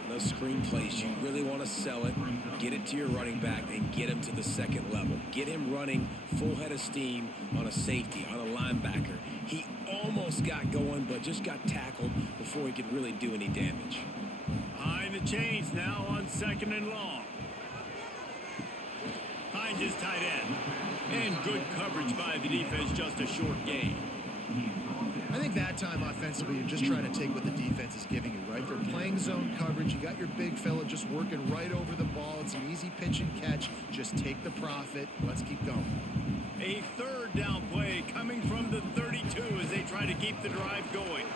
Those screen plays, you really want to sell it, get it to your running back, and get him to the 2nd level. Get him running full head of steam on a safety, on a linebacker. He almost got going, but just got tackled before he could really do any damage. Behind the chains now on 2nd and long. Finds his tight end. And good coverage by the defense, just a short gain. I think that time offensively, you're just trying to take what the defense is giving you, right? They're playing zone coverage. You got your big fella just working right over the ball. It's an easy pitch and catch. Just take the profit. Let's keep going. A 3rd down play coming from the 32 as they try to keep the drive going.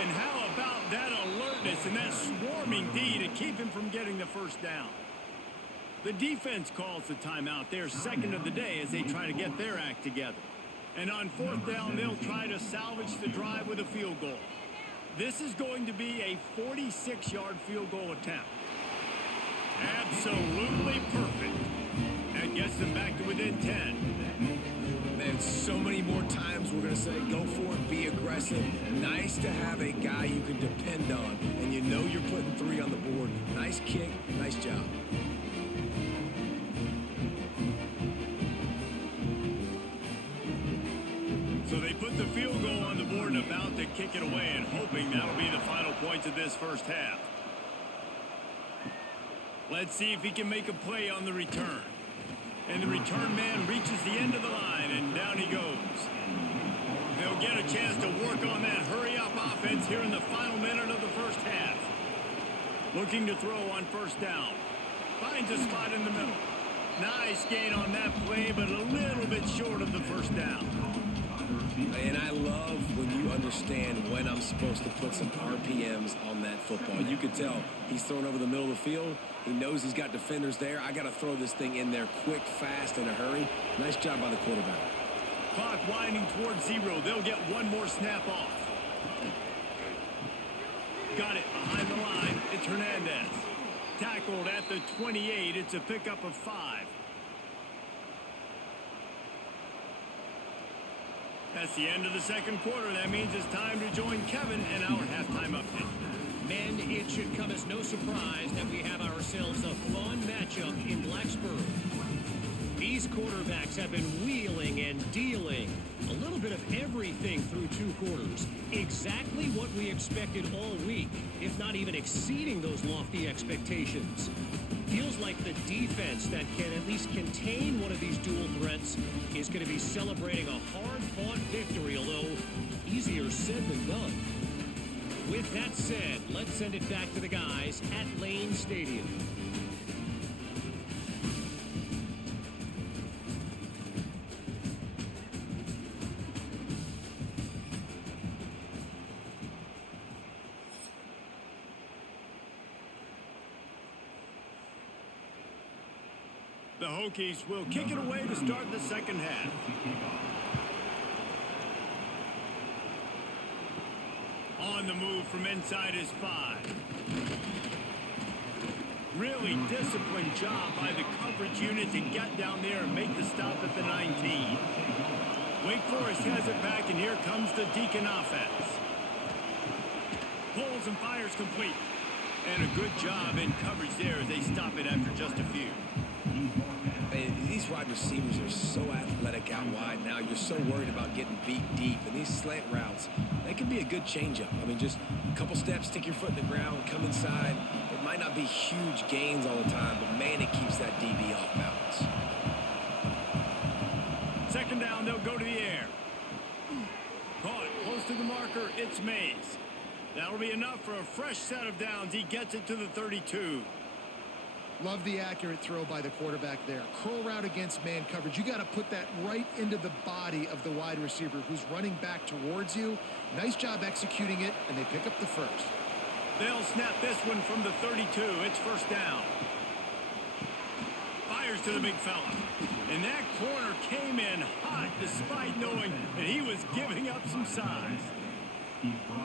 And how about that alertness and that swarming D to keep him from getting the first down? The defense calls the timeout, their 2nd of the day, as they try to get their act together. And on 4th down, they'll try to salvage the drive with a field goal. This is going to be a 46-yard field goal attempt. Absolutely perfect. That gets them back to within 10. Man, so many more times we're going to say, go for it, be aggressive. Nice to have a guy you can depend on, and you know you're putting 3 on the board. Nice kick, nice job. So they put the field goal on the board and about to kick it away and hoping that'll be the final points of this first half. Let's see if he can make a play on the return. And the return man reaches the end of the line, and down he goes. They'll get a chance to work on that hurry-up offense here in the final minute of the first half. Looking to throw on first down. Finds a spot in the middle. Nice gain on that play, but a little bit short of the first down. And I love when you understand when I'm supposed to put some RPMs on that football. You can tell he's throwing over the middle of the field. He knows he's got defenders there. I got to throw this thing in there quick, fast, in a hurry. Nice job by the quarterback. Clock winding towards 0. They'll get one more snap off. Got it behind the line. It's Hernandez. Tackled at the 28. It's a pickup of 5. That's the end of the second quarter. That means it's time to join Kevin in our halftime update. Men, it should come as no surprise that we have ourselves a fun matchup in Blacksburg. These quarterbacks have been wheeling and dealing. A little bit of everything through 2 quarters. Exactly what we expected all week, if not even exceeding those lofty expectations. Feels like the defense that can at least contain one of these dual threats is going to be celebrating a hard-fought victory, although easier said than done. With that said, let's send it back to the guys at Lane Stadium. The Hokies will kick it away to start the second half. On the move from inside is 5. Really disciplined job by the coverage unit to get down there and make the stop at the 19. Wake Forest has it back, and here comes the Deacon offense. Pulls and fires complete. And a good job in coverage there as they stop it after just a few. These wide receivers are so athletic out wide now. You're so worried about getting beat deep. And these slant routes, they can be a good changeup. I mean, just a couple steps, stick your foot in the ground, come inside. It might not be huge gains all the time, but man, it keeps that DB off balance. Second down, they'll go to the air. Caught close to the marker, it's Mays. That'll be enough for a fresh set of downs. He gets it to the 32. Love the accurate throw by the quarterback there. Curl route against man coverage. You got to put that right into the body of the wide receiver who's running back towards you. Nice job executing it, and they pick up the first. They'll snap this one from the 32. It's first down. Fires to the big fella. And that corner came in hot despite knowing that he was giving up some size.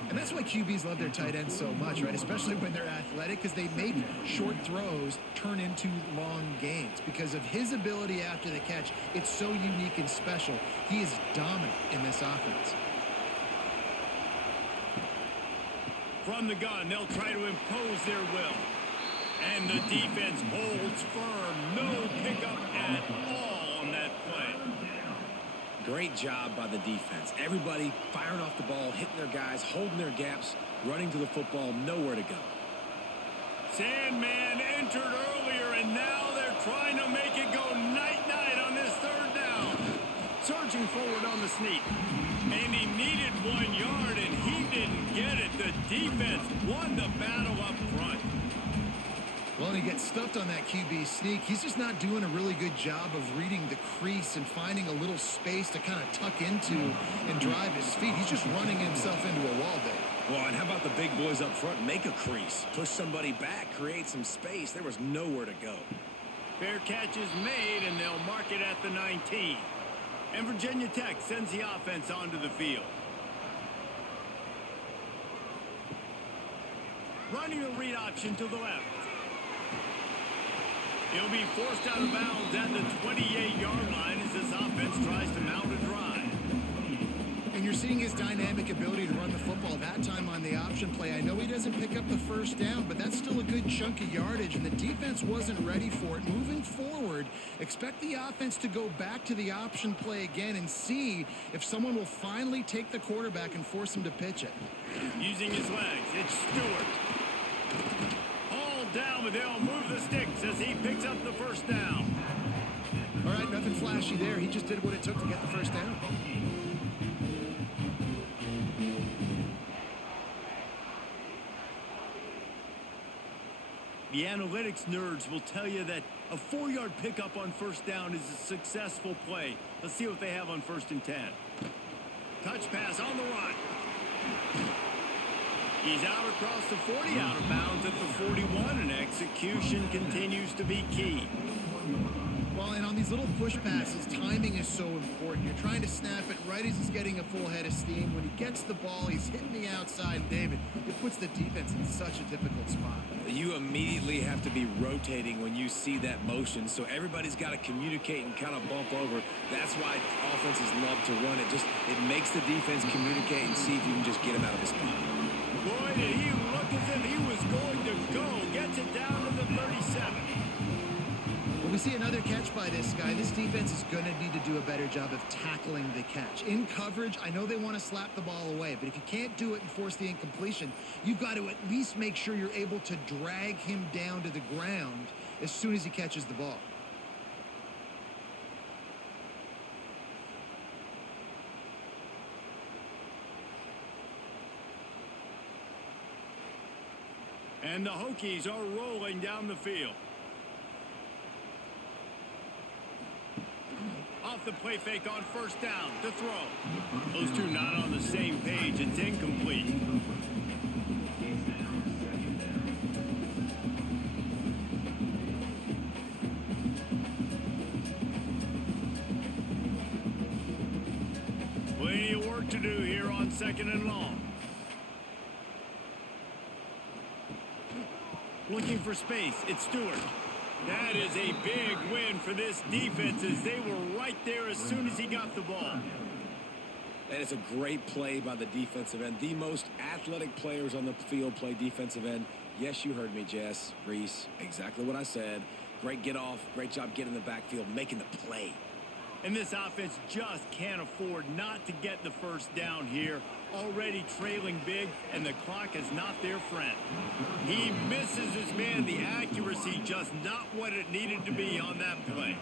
And that's why QBs love their tight ends so much, right? Especially when they're athletic, because they make short throws turn into long gains. Because of his ability after the catch, it's so unique and special. He is dominant in this offense. From the gun, they'll try to impose their will. And the defense holds firm. No pickup at all on that play. Great job by the defense. Everybody firing off the ball, hitting their guys, holding their gaps, running to the football, nowhere to go. Sandman entered earlier, and now they're trying to make it go night-night on this third down. Surging forward on the sneak. And he needed 1 yard, and he didn't get it. The defense won the battle up front. Well, and he gets stuffed on that QB sneak. He's just not doing a really good job of reading the crease and finding a little space to kind of tuck into and drive his feet. He's just running himself into a wall there. Well, and how about the big boys up front? Make a crease, push somebody back, create some space. There was nowhere to go. Fair catch is made, and they'll mark it at the 19. And Virginia Tech sends the offense onto the field. Running the read option to the left. He'll be forced out of bounds at the 28-yard line as this offense tries to mount a drive. And you're seeing his dynamic ability to run the football that time on the option play. I know he doesn't pick up the first down, but that's still a good chunk of yardage, and the defense wasn't ready for it. Moving forward, expect the offense to go back to the option play again and see if someone will finally take the quarterback and force him to pitch it. Using his legs, it's Stewart. Down, but they'll move the sticks as he picks up the first down. All right, nothing flashy there. He just did what it took to get the first down. The analytics nerds will tell you that a 4-yard pickup on first down is a successful play. Let's see what they have on 1st and 10. Touch pass on the run. He's out across the 40, out of bounds at the 41, and execution continues to be key. Well, and on these little push passes, timing is so important. You're trying to snap it right as he's getting a full head of steam. When he gets the ball, he's hitting the outside. David, it puts the defense in such a difficult spot. You immediately have to be rotating when you see that motion, so everybody's got to communicate and kind of bump over. That's why offenses love to run it. It makes the defense communicate and see if you can just get him out of his spot. Boy, did he look as if he was going to go. Gets it down to the 37. When we see another catch by this guy, this defense is going to need to do a better job of tackling the catch. In coverage, I know they want to slap the ball away, but if you can't do it and force the incompletion, you've got to at least make sure you're able to drag him down to the ground as soon as he catches the ball. And the Hokies are rolling down the field. Off the play fake on first down to throw. Those two not on the same page. It's incomplete. Plenty of work to do here on 2nd and long. Looking for space. It's Stewart. That is a big win for this defense as they were right there as soon as he got the ball. And it's a great play by the defensive end. The most athletic players on the field play defensive end. Yes, you heard me, Jess, Reese. Exactly what I said. Great get off. Great job getting in the backfield, making the play. And this offense just can't afford not to get the first down here. Already trailing big, and the clock is not their friend. He misses his man. The accuracy just not what it needed to be on that play.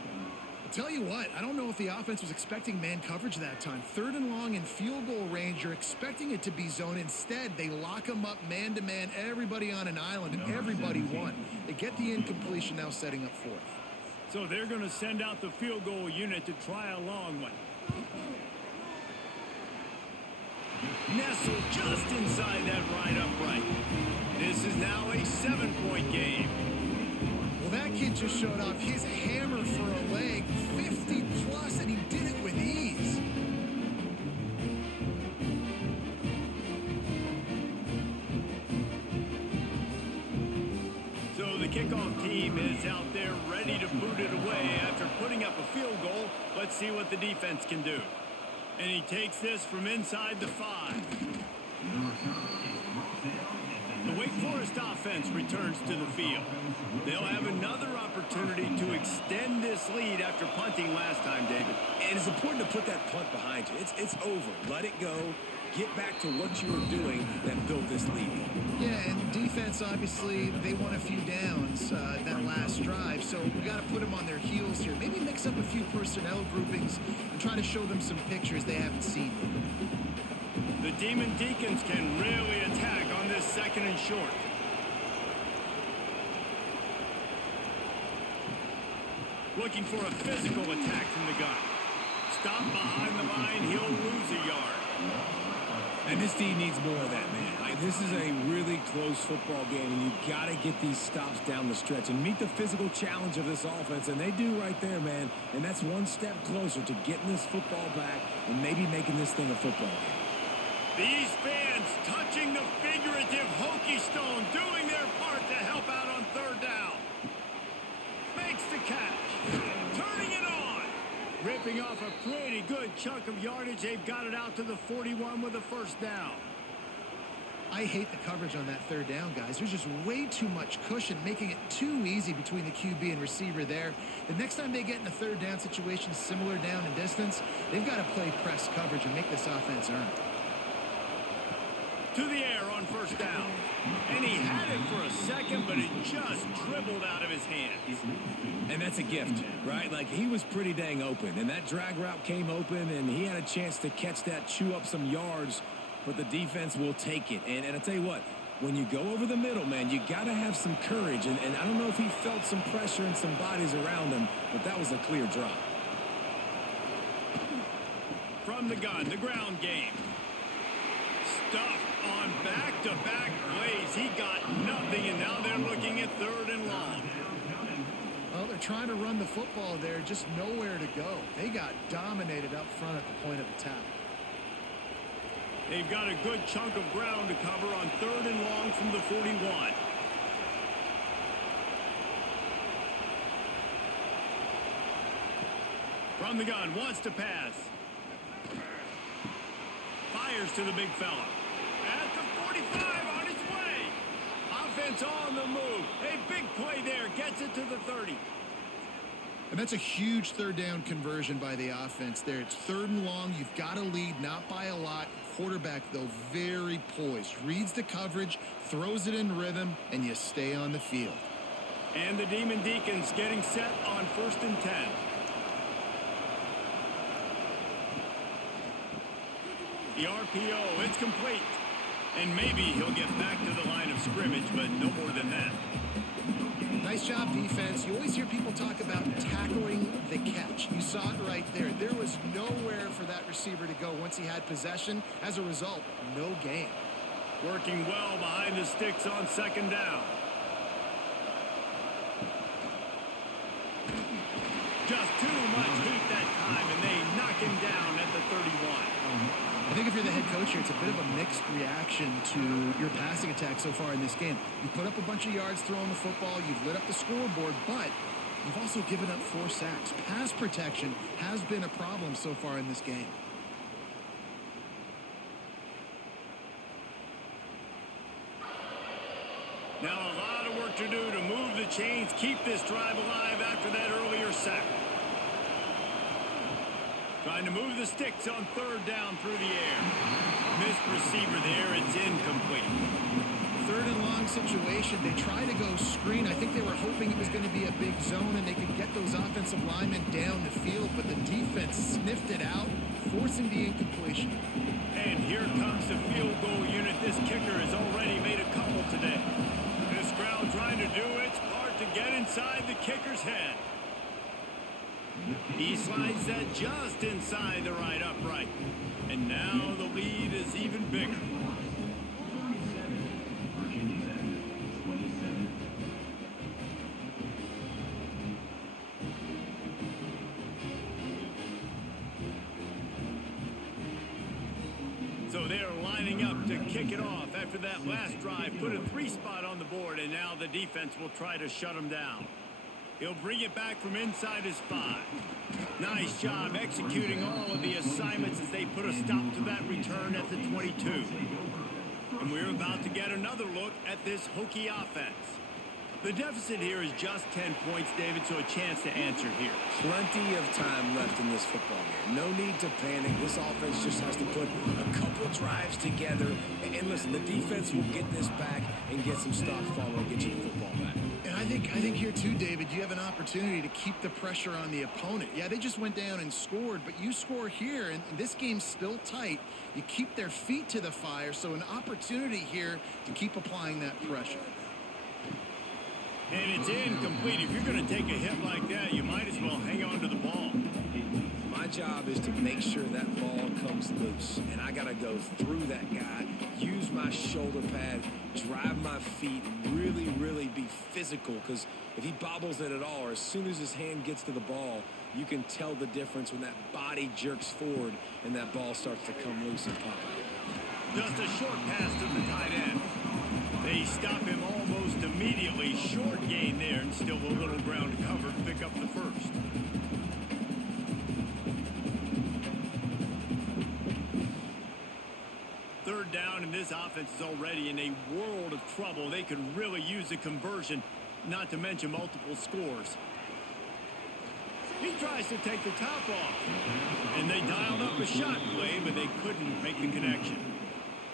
I'll tell you what, I don't know if the offense was expecting man coverage that time. 3rd and long in field goal range, you're expecting it to be zone. Instead, they lock him up man-to-man, everybody on an island, and everybody won. They get the incompletion, now setting up 4th. So they're going to send out the field goal unit to try a long one. Nestled just inside that right upright. This is now a 7-point game. Well, that kid just showed off his hammer for a leg, 50 plus, and he did it with ease. So the kickoff team is out there ready to boot it away after putting up a field goal. Let's see what the defense can do. And he takes this from inside the 5. The Wake Forest offense returns to the field. They'll have another opportunity to extend this lead after punting last time, David. And it's important to put that punt behind you. It's over. Let it go. Get back to what you were doing that built this lead. Yeah, and defense, obviously, they won a few downs that last drive, so we got to put them on their heels here. Maybe mix up a few personnel groupings and try to show them some pictures they haven't seen. The Demon Deacons can really attack on this 2nd and short. Looking for a physical attack from the gun. Stop behind the line, he'll lose a yard. And this team needs more of that, man. This is a really close football game, and you've got to get these stops down the stretch and meet the physical challenge of this offense, and they do right there, man. And that's one step closer to getting this football back and maybe making this thing a football game. These fans touching the figurative Hokie stone, doing their part to help out on 3rd down. Makes the catch. Turning it on. Ripping off a pretty good chunk of yardage. They've got it out to the 41 with a first down. I hate the coverage on that 3rd down, guys. There's just way too much cushion, making it too easy between the QB and receiver there. The next time they get in a 3rd down situation, similar down in distance, they've got to play press coverage and make this offense earn it. To the air on first down. And he had it for a second, but it just dribbled out of his hands. And that's a gift, right? Like, he was pretty dang open, and that drag route came open, and he had a chance to catch that, chew up some yards, but the defense will take it. And I tell you what, when you go over the middle, man, you got to have some courage, and I don't know if he felt some pressure and some bodies around him, but that was a clear drop. From the gun, the ground game. Stuff on back-to-back plays. He got nothing, and now they're looking at 3rd and long. Well, they're trying to run the football there, just nowhere to go. They got dominated up front at the point of attack. They've got a good chunk of ground to cover on 3rd and long from the 41. From the gun, wants to pass. Fires to the big fella. At the 45, on its way. Offense on the move. A big play there. Gets it to the 30. And that's a huge 3rd down conversion by the offense there. It's 3rd and long. You've got to lead, not by a lot. Quarterback, though, very poised. Reads the coverage, throws it in rhythm, and you stay on the field. And the Demon Deacons getting set on 1st and 10. The RPO, it's complete. And maybe he'll get back to the line of scrimmage, but no more than that. Nice job, defense. You always hear people talk about tackling the catch. You saw it right there. There was nowhere for that receiver to go once he had possession. As a result, no gain. Working well behind the sticks on 2nd down. Just too much heat that time, and they knock him down at the 31. I think if you're the head coach here, it's a bit of a mixed reaction to your passing attack so far in this game. You put up a bunch of yards throwing the football, you've lit up the scoreboard, but you've also given up 4 sacks. Pass protection has been a problem so far in this game. Now a lot of work to do to move the chains, keep this drive alive after that earlier sack. Trying to move the sticks on 3rd down through the air. Missed receiver there, it's incomplete. 3rd and long situation. They try to go screen. I think they were hoping it was going to be a big zone and they could get those offensive linemen down the field, but the defense sniffed it out, forcing the incompletion. And here comes the field goal unit. This kicker has already made a couple today. This crowd trying to do its part to get inside the kicker's head. He slides that just inside the right upright. And now the lead is even bigger. So they're lining up to kick it off after that last drive. Put a 3 spot on the board, and now the defense will try to shut them down. He'll bring it back from inside his 5. Nice job executing all of the assignments as they put a stop to that return at the 22. And we're about to get another look at this Hokie offense. The deficit here is just 10 points, David, so a chance to answer here. Plenty of time left in this football game. No need to panic. This offense just has to put a couple drives together. And listen, the defense will get this back and get some stops following, get you the football back. And I think here too, David, you have an opportunity to keep the pressure on the opponent. Yeah, they just went down and scored, but you score here, and this game's still tight. You keep their feet to the fire, so an opportunity here to keep applying that pressure. And it's incomplete. If you're going to take a hit like that, you might as well hang on to the ball. My job is to make sure that ball comes loose, and I got to go through that guy, use my shoulder pad, drive my feet, really, really be physical, because if he bobbles it at all, or as soon as his hand gets to the ball, you can tell the difference when that body jerks forward and that ball starts to come loose and pop out. Just a short pass to the tight end. They stop him almost immediately. Short gain there, and still a little ground to cover to pick up the first. Third down, and this offense is already in a world of trouble. They could really use a conversion, not to mention multiple scores. He tries to take the top off, and they dialed up a shot play, but they couldn't make the connection.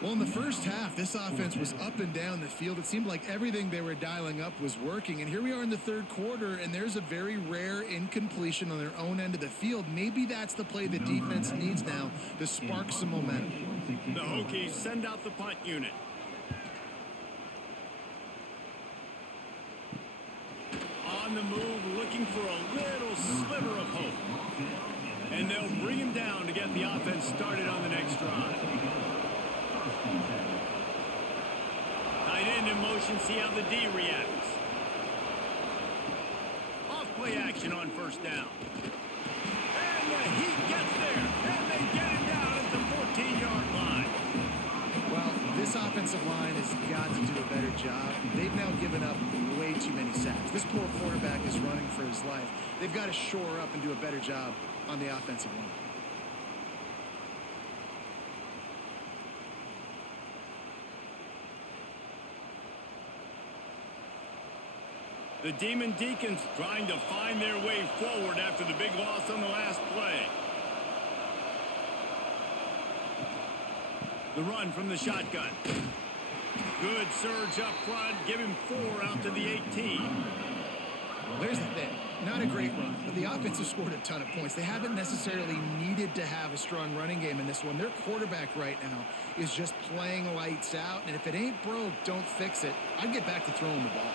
Well, in the first half, this offense was up and down the field. It seemed like everything they were dialing up was working. And here we are in the third quarter, and there's a very rare incompletion on their own end of the field. Maybe that's the play the defense needs now to spark some momentum. The Hokies send out the punt unit. On the move, looking for a little sliver of hope. And they'll bring him down to get the offense started on the next drive. Tight end in motion, see how the D reacts. Off play action on first down. And the Heat gets there. And they get him down at the 14-yard line. Well, this offensive line has got to do a better job. They've now given up way too many sacks. This poor quarterback is running for his life. They've got to shore up and do a better job on the offensive line. The Demon Deacons trying to find their way forward after the big loss on the last play. The run from the shotgun. Good surge up front. Give him 4 out to the 18. Well, there's the thing. Not a great run, but the offense has scored a ton of points. They haven't necessarily needed to have a strong running game in this one. Their quarterback right now is just playing lights out, and if it ain't broke, don't fix it. I'd get back to throwing the ball.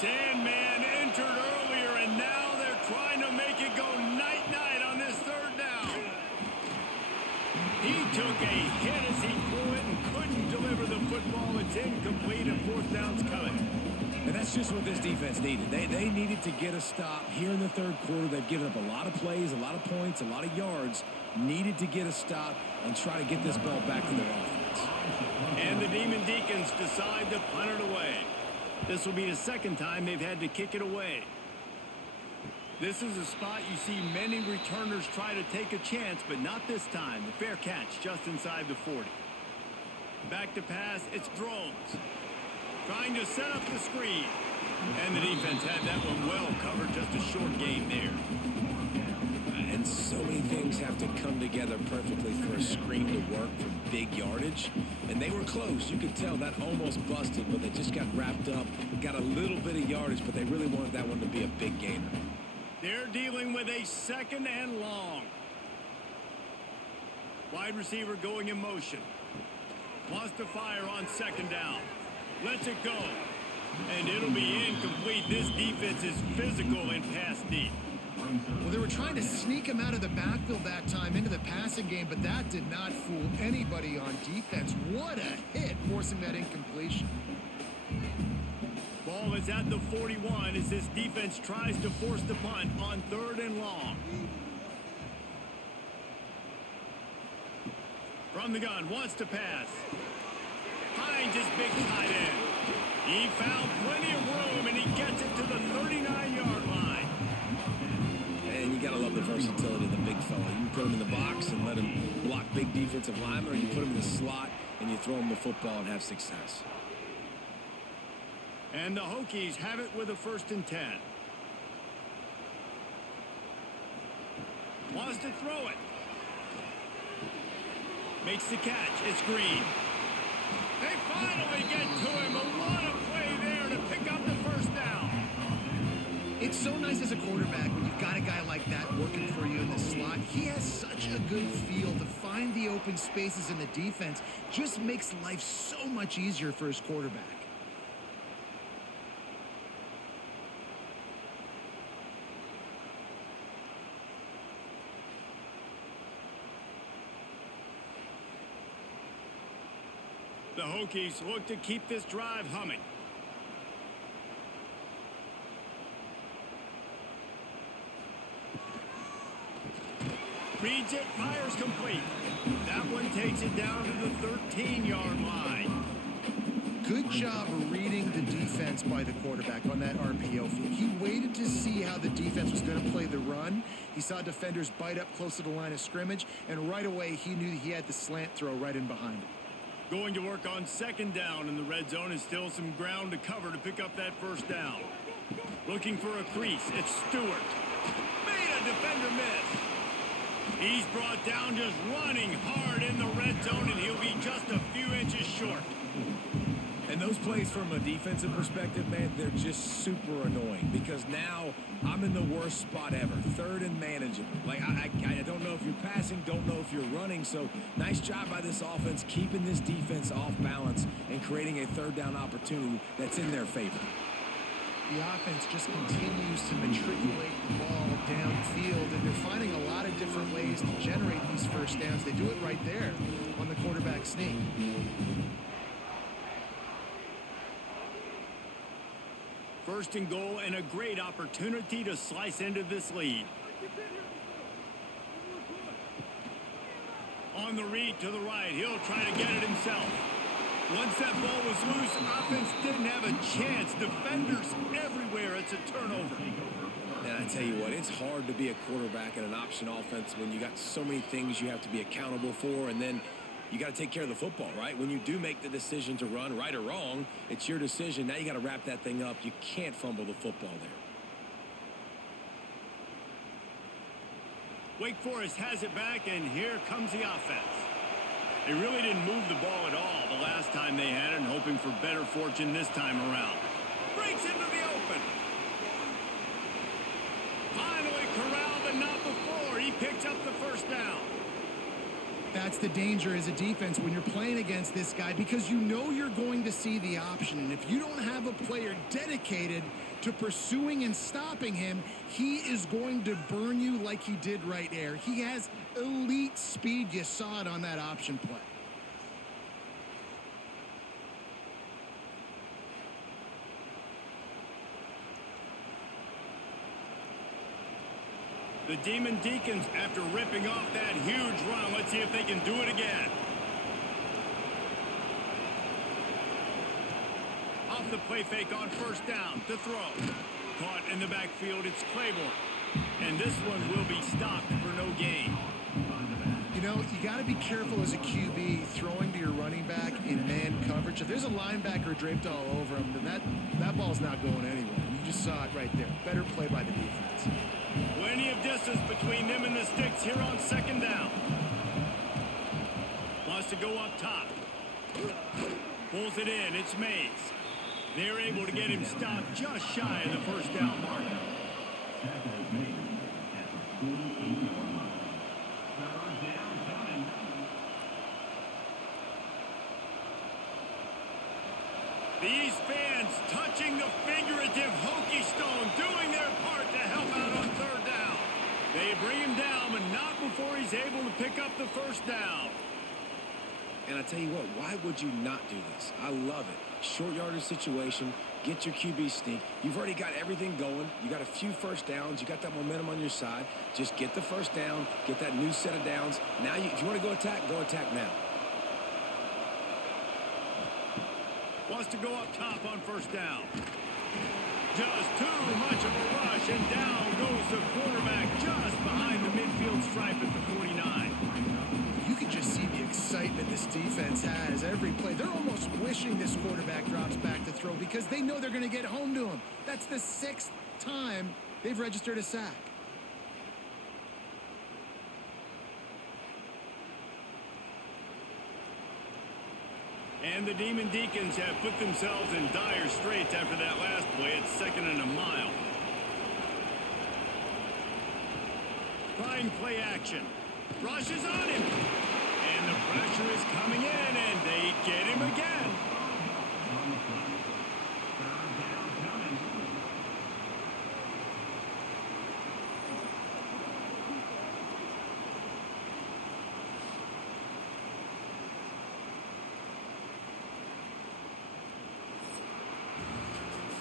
Sandman entered earlier, and now they're trying to make it go night-night on this third down. He took a hit as he threw it and couldn't deliver the football. It's incomplete, and fourth down's coming. And that's just what this defense needed. They needed to get a stop here in the third quarter. They've given up a lot of plays, a lot of points, a lot of yards. Needed to get a stop and try to get this ball back to their offense. And the Demon Deacons decide to punt it away. This will be the second time they've had to kick it away. This is a spot you see many returners try to take a chance, but not this time. The fair catch just inside the 40. Back to pass, it's Drones. Trying to set up the screen. And the defense had that one well covered, just a short game there. And so many things have to come together perfectly for a screen to work for big yardage. And they were close. You could tell that almost busted, but they just got wrapped up, got a little bit of yardage, but they really wanted that one to be a big gainer. They're dealing with a second and long. Wide receiver going in motion. Wants to fire on second down. Lets it go. And it'll be incomplete. This defense is physical in pass deep. Well, they were trying to sneak him out of the backfield that time into the passing game, but that did not fool anybody on defense. What a hit, forcing that incompletion. Ball is at the 41 as this defense tries to force the punt on third and long. From the gun, wants to pass. Finds his big tight end. He found plenty of room, and he gets it to the 39-yard line. And you got to love the versatility of the big fella. You can put him in the box and let him block big defensive linemen, or you put him in the slot and you throw him the football and have success. And the Hokies have it with a 1st and 10. Wants to throw it. Makes the catch. It's Green. They finally get to him. A lot of play there to pick up the first down. It's so nice as a quarterback when you've got a guy like that working for you in the slot. He has such a good feel to find the open spaces in the defense. Just makes life so much easier for his quarterback. The Hokies look to keep this drive humming. Reads it, fires complete. That one takes it down to the 13-yard line. Good job reading the defense by the quarterback on that RPO feed. He waited to see how the defense was going to play the run. He saw defenders bite up close to the line of scrimmage, and right away he knew he had the slant throw right in behind him. Going to work on second down in the red zone, and still some ground to cover to pick up that first down. Looking for a crease. It's Stewart. Made a defender miss. He's brought down just running hard in the red zone, and he'll be just a few inches short. And those plays from a defensive perspective, man, they're just super annoying because now I'm in the worst spot ever. Third and manageable. Like, I don't know if you're passing, don't know if you're running. So nice job by this offense keeping this defense off balance and creating a third down opportunity that's in their favor. The offense just continues to matriculate the ball downfield, and they're finding a lot of different ways to generate these first downs. They do it right there on the quarterback sneak. First and goal, and a great opportunity to slice into this lead. On the read to the right, he'll try to get it himself. Once that ball was loose, offense didn't have a chance. Defenders everywhere. It's a turnover. And I tell you what, it's hard to be a quarterback in an option offense when you got so many things you have to be accountable for, and then you got to take care of the football, right? When you do make the decision to run, right or wrong, it's your decision. Now you got to wrap that thing up. You can't fumble the football there. Wake Forest has it back, and here comes the offense. They really didn't move the ball at all the last time they had it, and hoping for better fortune this time around. Breaks into the open. Finally corralled, but not before. He picks up the first down. That's the danger as a defense when you're playing against this guy, because you know you're going to see the option. And if you don't have a player dedicated to pursuing and stopping him, he is going to burn you like he did right there. He has elite speed. You saw it on that option play. The Demon Deacons, after ripping off that huge run, let's see if they can do it again. Off the play fake on first down to throw. Caught in the backfield, it's Claiborne. And this one will be stopped for no gain. You know, you got to be careful as a QB throwing to your running back in man coverage. If there's a linebacker draped all over him, then that ball's not going anywhere. You just saw it right there. Better play by the defense. Plenty of distance between them and the sticks here on second down. Wants to go up top. Pulls it in. It's Mays. They're able to get him stopped just shy of the first down mark. These fans touching the figurative Hokie stone, doing their part to help out on third down. They bring him down, but not before he's able to pick up the first down. And I tell you what, why would you not do this? I love it. Short yardage situation, get your QB sneak. You've already got everything going. You got a few first downs. You got that momentum on your side. Just get the first down, get that new set of downs. Now, if you want to go attack now. Wants to go up top on first down. Just too much of a rush, and down goes the quarterback just behind the midfield stripe at the 49. You can just see the excitement this defense has every play. They're almost wishing this quarterback drops back to throw because they know they're going to get home to him. That's the 6th time they've registered a sack. And the Demon Deacons have put themselves in dire straits after that last play. It's 2nd and a mile. Trying play action. Rushes on him. And the pressure is coming in, and they get him again.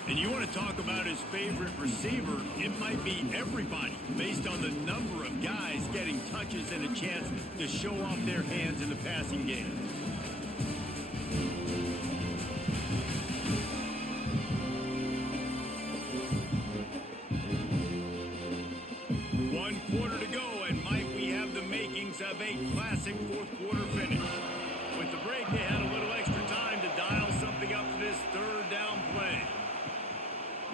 And you want to talk about his favorite receiver, it might be everybody, based on the number of guys getting touches and a chance to show off their hands in the passing game. One quarter to go, and might we have the makings of a classic fourth quarter finish. With the break, they had a little extra time to dial something up for this third down play.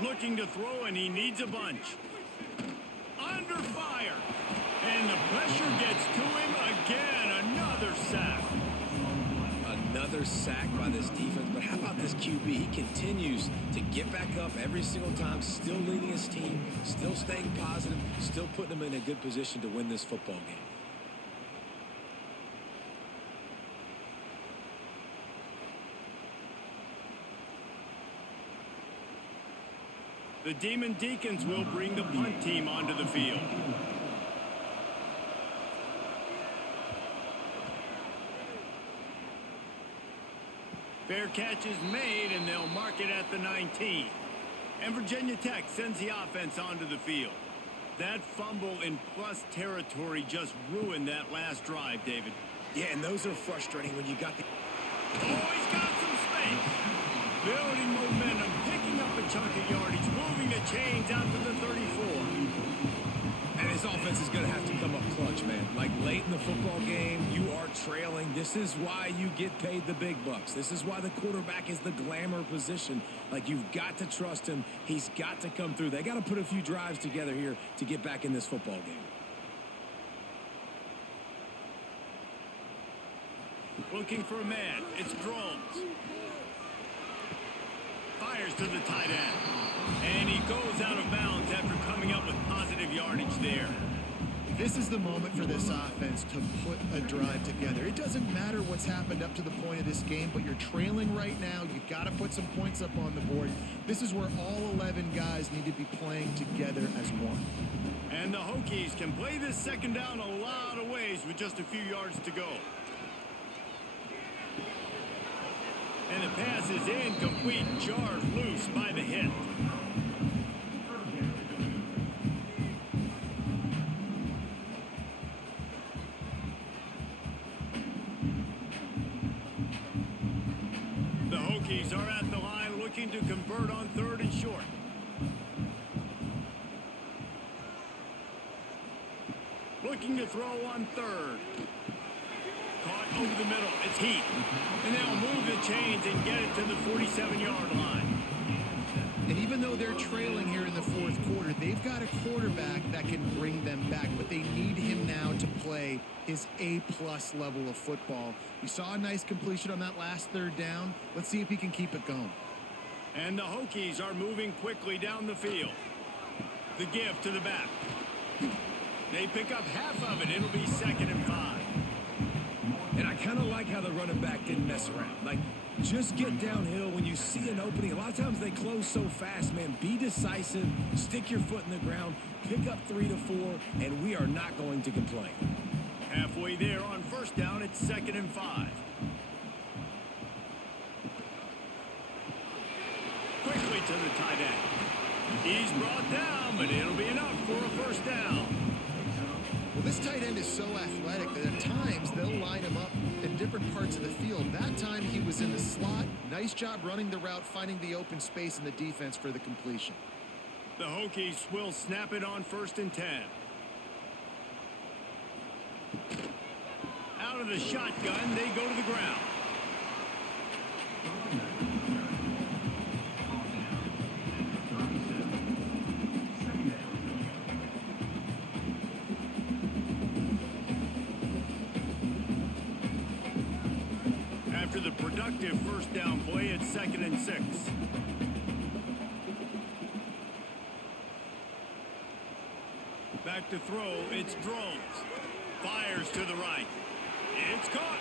Looking to throw, and he needs a bunch. Under fire. And the pressure gets sack by this defense, but how about this QB? He continues to get back up every single time, still leading his team, still staying positive, still putting them in a good position to win this football game. The Demon Deacons will bring the punt team onto the field. Fair catch is made, and they'll mark it at the 19. And Virginia Tech sends the offense onto the field. That fumble in plus territory just ruined that last drive, David. Yeah, and those are frustrating when you got the... Oh, he's got some space. Building momentum, picking up a chunk of yardage, moving the chains out to the 34. And his offense is going to have to come up clutch, man. Like late in the football game, you are trailing. This is why you get paid the big bucks. This is why the quarterback is the glamour position. Like, you've got to trust him. He's got to come through. They got to put a few drives together here to get back in this football game. Looking for a man. It's Drones. Fires to the tight end. And he goes out of bounds after coming up with positive yardage there. This is the moment for this offense to put a drive together. It doesn't matter what's happened up to the point of this game, but you're trailing right now. You've got to put some points up on the board. This is where all 11 guys need to be playing together as one. And the Hokies can play this second down a lot of ways with just a few yards to go. And the pass is incomplete, jarred loose by the hit. The Hokies are at the line looking to convert on 3rd and short. Looking to throw on 3rd. Caught over the middle. It's Heat. And they'll move the chains and get it to the 47-yard line. And even though they're trailing here in the 4th quarter, they've got a quarterback that can bring them back. But they need him now to play his A-plus level of football. You saw a nice completion on that last 3rd down. Let's see if he can keep it going. And the Hokies are moving quickly down the field. The give to the back. They pick up half of it. It'll be 2nd and 5. And I kind of like how the running back didn't mess around. Like, just get downhill when you see an opening. A lot of times they close so fast, man. Be decisive, stick your foot in the ground, pick up 3 to 4, and we are not going to complain. Halfway there on 1st down, it's 2nd and 5. Quickly to the tight end. He's brought down, but it'll be enough for a 1st down. Well, this tight end is so athletic that at times they'll line him up in different parts of the field. That time he was in the slot. Nice job running the route, finding the open space in the defense for the completion. The Hokies will snap it on 1st and 10. Out of the shotgun, they go to the ground. After the productive 1st down play, it's 2nd and 6. Back to throw, it's Drones. Fires to the right. It's caught.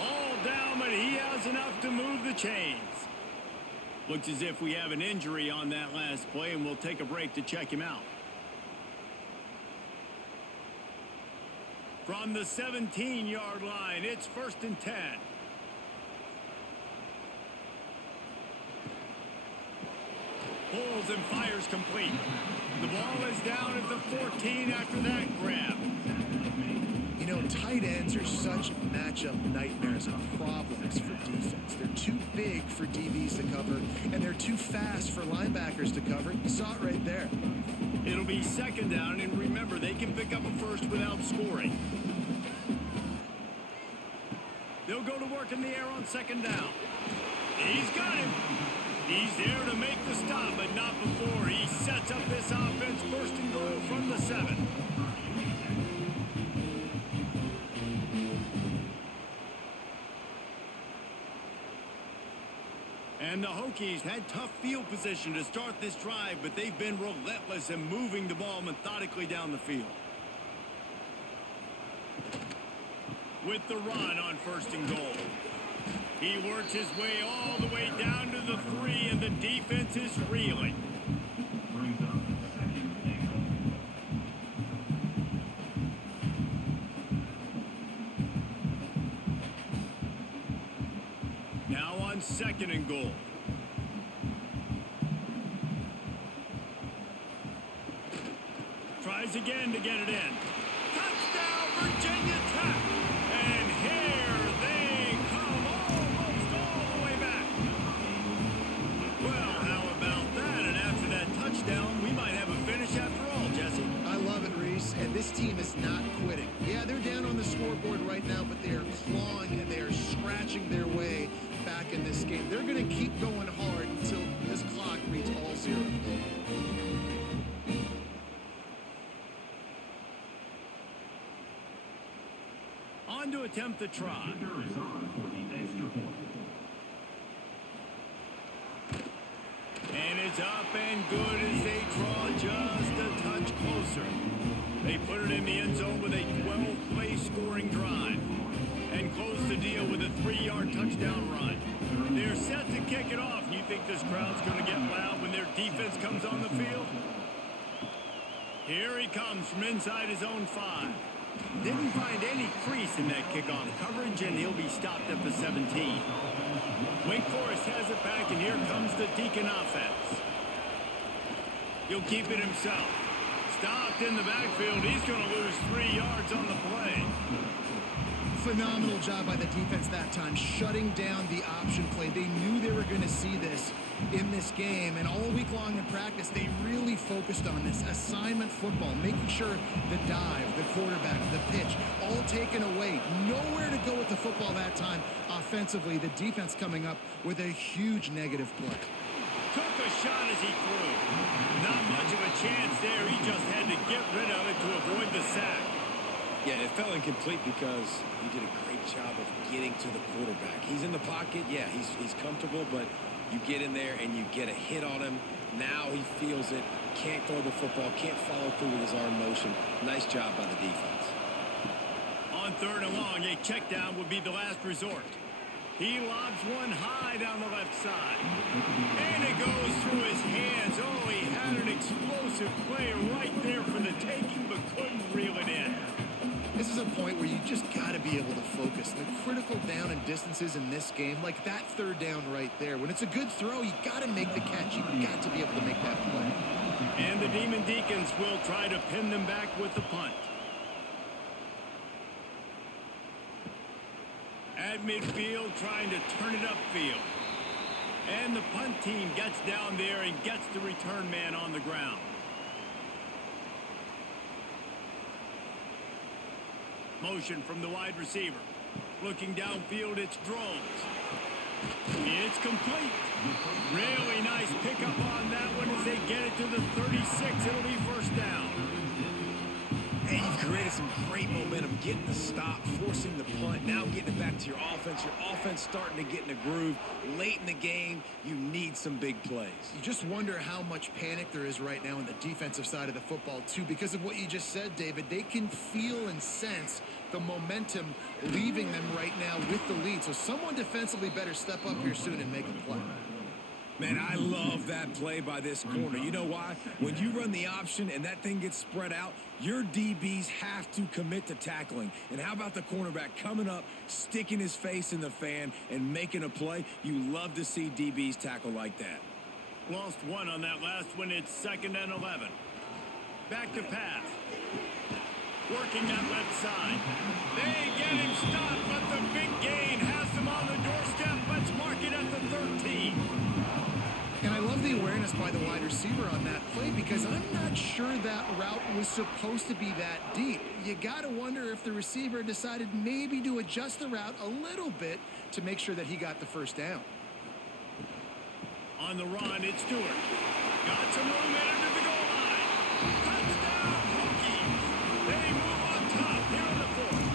All down, but he has enough to move the chains. Looks as if we have an injury on that last play, and we'll take a break to check him out. From the 17-yard line, it's 1st and 10. Pulls and fires complete. The ball is down at the 14 after that grab. You know, tight ends are such matchup nightmares and problems for defense. They're too big for DBs to cover, and they're too fast for linebackers to cover. You saw it right there. It'll be 2nd down, and remember, they can pick up a 1st without scoring. They'll go to work in the air on 2nd down. He's got him. He's there to make the stop, but not before he sets up this offense 1st and goal from the 7. And the Hokies had tough field position to start this drive, but they've been relentless in moving the ball methodically down the field. With the run on 1st and goal. He works his way all the way down to the 3, and the defense is reeling. Now on 2nd and goal. Tries again to get it in. Touchdown, Virginia Tech! And here they come almost all the way back. Well, how about that? And after that touchdown, we might have a finish after all, Jesse. I love it, Reese, and this team is not quitting. Yeah, they're down on the scoreboard right now, but they are clawing and they are scratching their way back in this game. They're going to keep going hard until this clock reads all zeros. On to attempt the try. And it's up and good as they draw just a touch closer. They put it in the end zone with a 12-play scoring drive and close the deal with a 3-yard touchdown run. They're set to kick it off. You think this crowd's going to get loud when their defense comes on the field? Here he comes from inside his own 5. Didn't find any crease in that kickoff coverage, and he'll be stopped at the 17. Wake Forest has it back, and here comes the Deacon offense. He'll keep it himself. Stopped in the backfield. He's going to lose 3 yards on the play. Phenomenal job by the defense that time, shutting down the option play. They knew they were going to see this in this game, and all week long in practice, they really focused on this assignment football, making sure the dive, the quarterback, the pitch, all taken away. Nowhere to go with the football that time. Offensively, the defense coming up with a huge negative play. Took a shot as he threw. Not much of a chance there. He just had to get rid of it to avoid the sack. Yeah, it fell incomplete because he did a great job of getting to the quarterback. He's in the pocket. Yeah, he's comfortable, but you get in there and you get a hit on him. Now he feels it. Can't throw the football. Can't follow through with his arm motion. Nice job by the defense. On 3rd and long, a check down would be the last resort. He lobs one high down the left side. And it goes through his hands. Oh, he had an explosive play right there for the taking, but couldn't reel it in. This is a point where you just got to be able to focus. The critical down and distances in this game, like that 3rd down right there. When it's a good throw, you got to make the catch. You got to be able to make that play. And the Demon Deacons will try to pin them back with the punt. At midfield, trying to turn it upfield. And the punt team gets down there and gets the return man on the ground. Motion from the wide receiver. Looking downfield, it's Drones. It's complete. Really nice pickup on that one as they get it to the 36. It'll be 1st down. And you've created some great momentum, getting the stop, forcing the punt, now getting it back to your offense. Your offense starting to get in a groove. Late in the game, you need some big plays. You just wonder how much panic there is right now on the defensive side of the football, too, because of what you just said, David. They can feel and sense the momentum leaving them right now with the lead. So someone defensively better step up here soon and make a play. Man, I love that play by this corner. You know why? When you run the option and that thing gets spread out, your DBs have to commit to tackling. And how about the cornerback coming up, sticking his face in the fan, and making a play? You love to see DBs tackle like that. Lost one on that last one. It's 2nd and 11. Back to pass. Working that left side. They get him stopped, but the big gain has them on the doorstep. Let's mark it at the 13. And I love the awareness by the wide receiver on that play because I'm not sure that route was supposed to be that deep. You got to wonder if the receiver decided maybe to adjust the route a little bit to make sure that he got the 1st down. On the run, it's Stewart. Got some room into the goal line. Touchdown, Hokies. They move on top here in the 4th.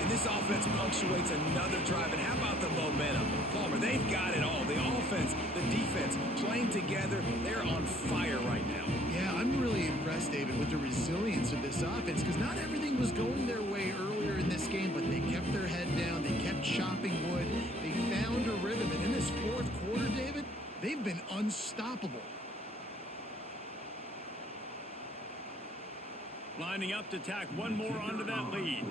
And this offense punctuates another drive. And how about the momentum? Palmer, they've got it playing together. They're on fire right now. Yeah, I'm really impressed, David, with the resilience of this offense because not everything was going their way earlier in this game, but they kept their head down. They kept chopping wood. They found a rhythm. And in this fourth quarter, David, they've been unstoppable. Lining up to tack one more onto that lead.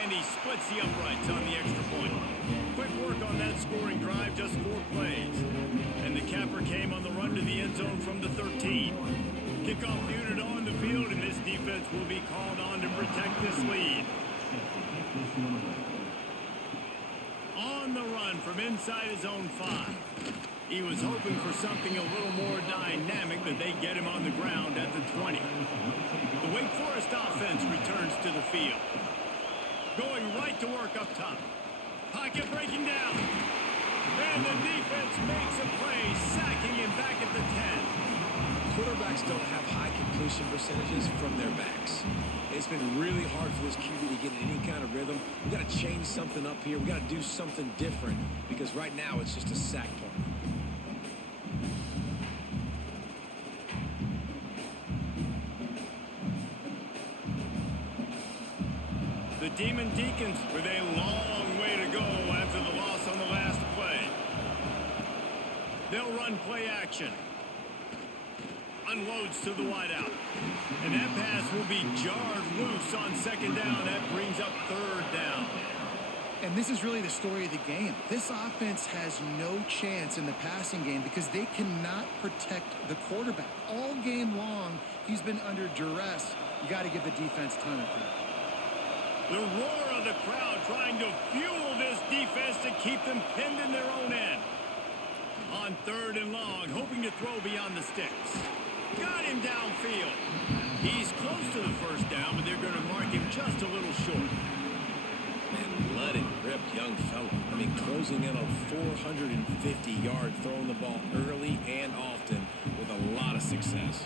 And he splits the uprights on the extra point. Quick work on that scoring drive, just 4 plays. And the capper came on the run to the end zone from the 13. Kickoff unit on the field, and this defense will be called on to protect this lead. On the run from inside his own 5. He was hoping for something a little more dynamic, but they get him on the ground at the 20. The Wake Forest offense returns to the field. Going right to work up top. Pocket breaking down. And the defense makes a play, sacking him back at the 10. Quarterbacks don't have high completion percentages from their backs. It's been really hard for this QB to get in any kind of rhythm. We got to change something up here. We got to do something different because right now it's just a sack point. The Demon Deacons with a long way to go after the loss on the last play. They'll run play action. Unloads to the wideout. And that pass will be jarred loose on second down. That brings up third down. And this is really the story of the game. This offense has no chance in the passing game because they cannot protect the quarterback. All game long, he's been under duress. You got to give the defense ton of credit. The roar of the crowd trying to fuel this defense to keep them pinned in their own end. On third and long, hoping to throw beyond the sticks. Got him downfield. He's close to the first down, but they're going to mark him just a little short. Man, blood and grip, young fella. I mean, closing in on 450 yards, throwing the ball early and often with a lot of success.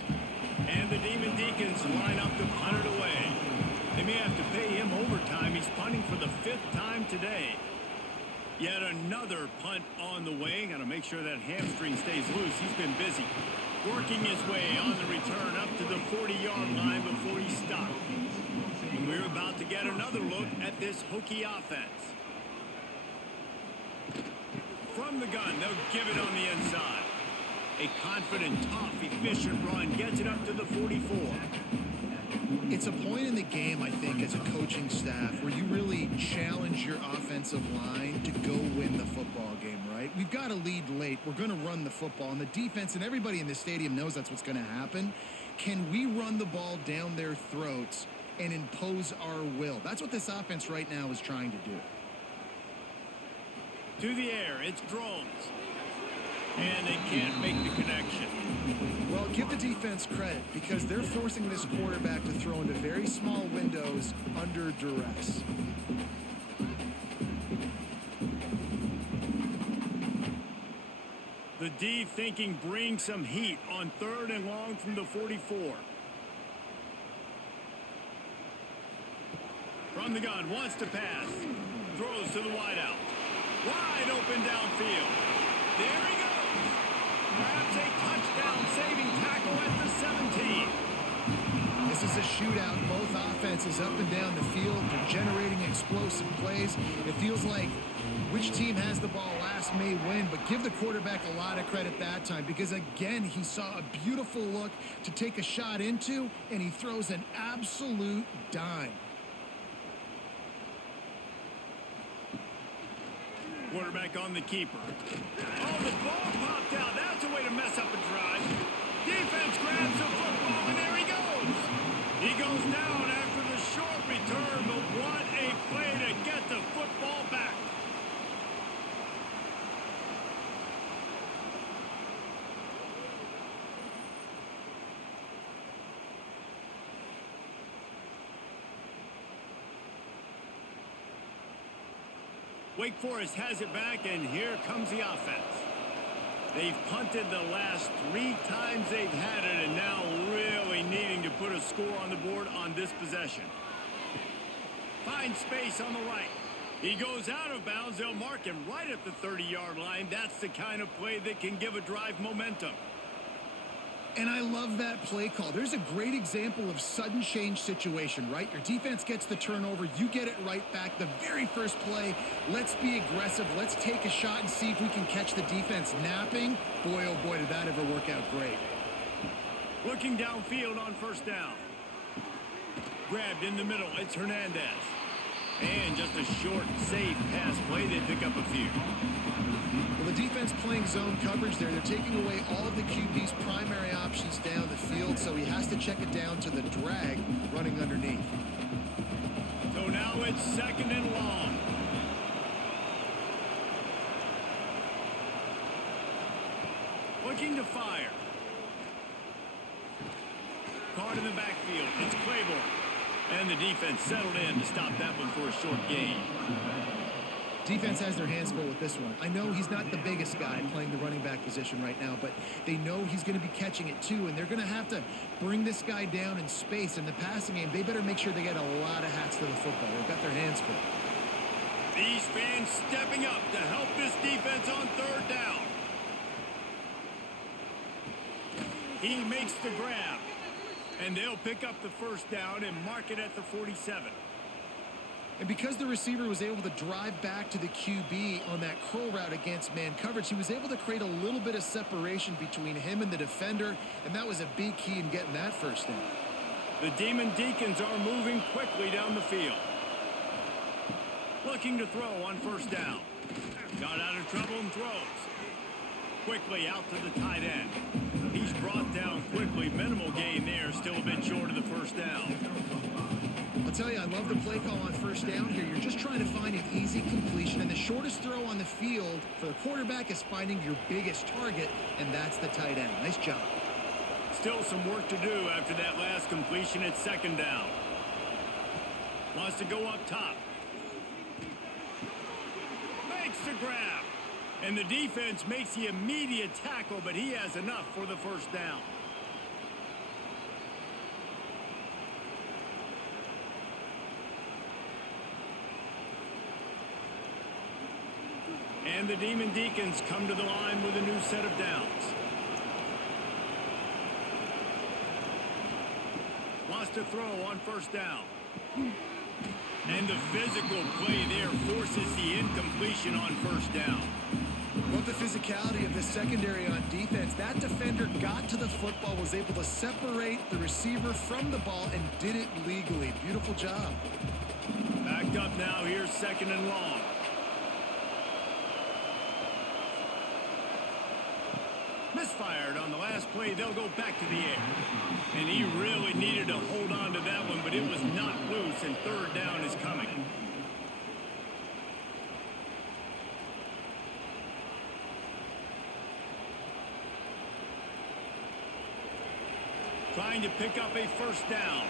And the Demon Deacons line up to punt it away. They may have to pay him overtime. He's punting for the 5th time today. Yet another punt on the way. Got to make sure that hamstring stays loose. He's been busy. Working his way on the return up to the 40-yard line before he stopped. And we're about to get another look at this Hokie offense. From the gun, they'll give it on the inside. A confident, tough, efficient run gets it up to the 44. It's a point in the game, I think, as a coaching staff where you really challenge your offensive line to go win the football game, right? We've got to lead late. We're going to run the football. And the defense and everybody in the stadium knows that's what's going to happen. Can we run the ball down their throats and impose our will? That's what this offense right now is trying to do. To the air, it's drones. And they can't make the connection. Well, give the defense credit because they're forcing this quarterback to throw into very small windows under duress. The D thinking bring some heat on third and long from the 44. From the gun, wants to pass. Throws to the wideout. Wide open downfield. There he goes. Grabs a touchdown-saving tackle at the 17. This is a shootout. Both offenses up and down the field. They're generating explosive plays. It feels like which team has the ball last may win, but give the quarterback a lot of credit that time because, again, he saw a beautiful look to take a shot into, and he throws an absolute dime. Quarterback on the keeper. Oh, the ball popped out. That's a way to mess up a drive. Defense grabs the football, and there he goes. He goes down after the short return, but what a play to get the football back. Wake Forest has it back, and here comes the offense. They've punted the last 3 times they've had it, and now really needing to put a score on the board on this possession. Find space on the right. He goes out of bounds. They'll mark him right at the 30-yard line. That's the kind of play that can give a drive momentum. And I love that play call. There's a great example of sudden change situation, right? Your defense gets the turnover. You get it right back. The very first play, let's be aggressive. Let's take a shot and see if we can catch the defense napping. Boy, oh boy, did that ever work out great. Looking downfield on first down. Grabbed in the middle. It's Hernandez. And just a short, safe pass play. They pick up a few. Well, the defense playing zone coverage there. They're taking away all of the QB's primary options down the field, so he has to check it down to the drag running underneath. So now it's 2nd and long. Looking to fire. Caught in the backfield. It's Claiborne. And the defense settled in to stop that one for a short gain. Defense has their hands full with this one. I know he's not the biggest guy playing the running back position right now, but they know he's going to be catching it too, and they're going to have to bring this guy down in space. In the passing game, they better make sure they get a lot of hats to the football. They've got their hands full. These fans stepping up to help this defense on 3rd down. He makes the grab. And they'll pick up the first down and mark it at the 47. And because the receiver was able to drive back to the QB on that curl route against man coverage, he was able to create a little bit of separation between him and the defender, and that was a big key in getting that first down. The Demon Deacons are moving quickly down the field. Looking to throw on first down. Got out of trouble and throws. Quickly out to the tight end. He's brought down quickly. Minimal gain there. Still a bit short of the first down. I'll tell you, I love the play call on first down here. You're just trying to find an easy completion, and the shortest throw on the field for the quarterback is finding your biggest target, and that's the tight end. Nice job. Still some work to do after that last completion at 2nd down. Wants to go up top. Makes the grab. And the defense makes the immediate tackle, but he has enough for the first down. And the Demon Deacons come to the line with a new set of downs. Wants to throw on first down. And the physical play there forces the incompletion on first down. Love the physicality of the secondary on defense. That defender got to the football, was able to separate the receiver from the ball, and did it legally. Beautiful job. Backed up now. Here's 2nd and long. Misfired on the last play. They'll go back to the air. And he really needed to hold on to that one, but it was not loose, and 3rd down is coming. Trying to pick up a first down.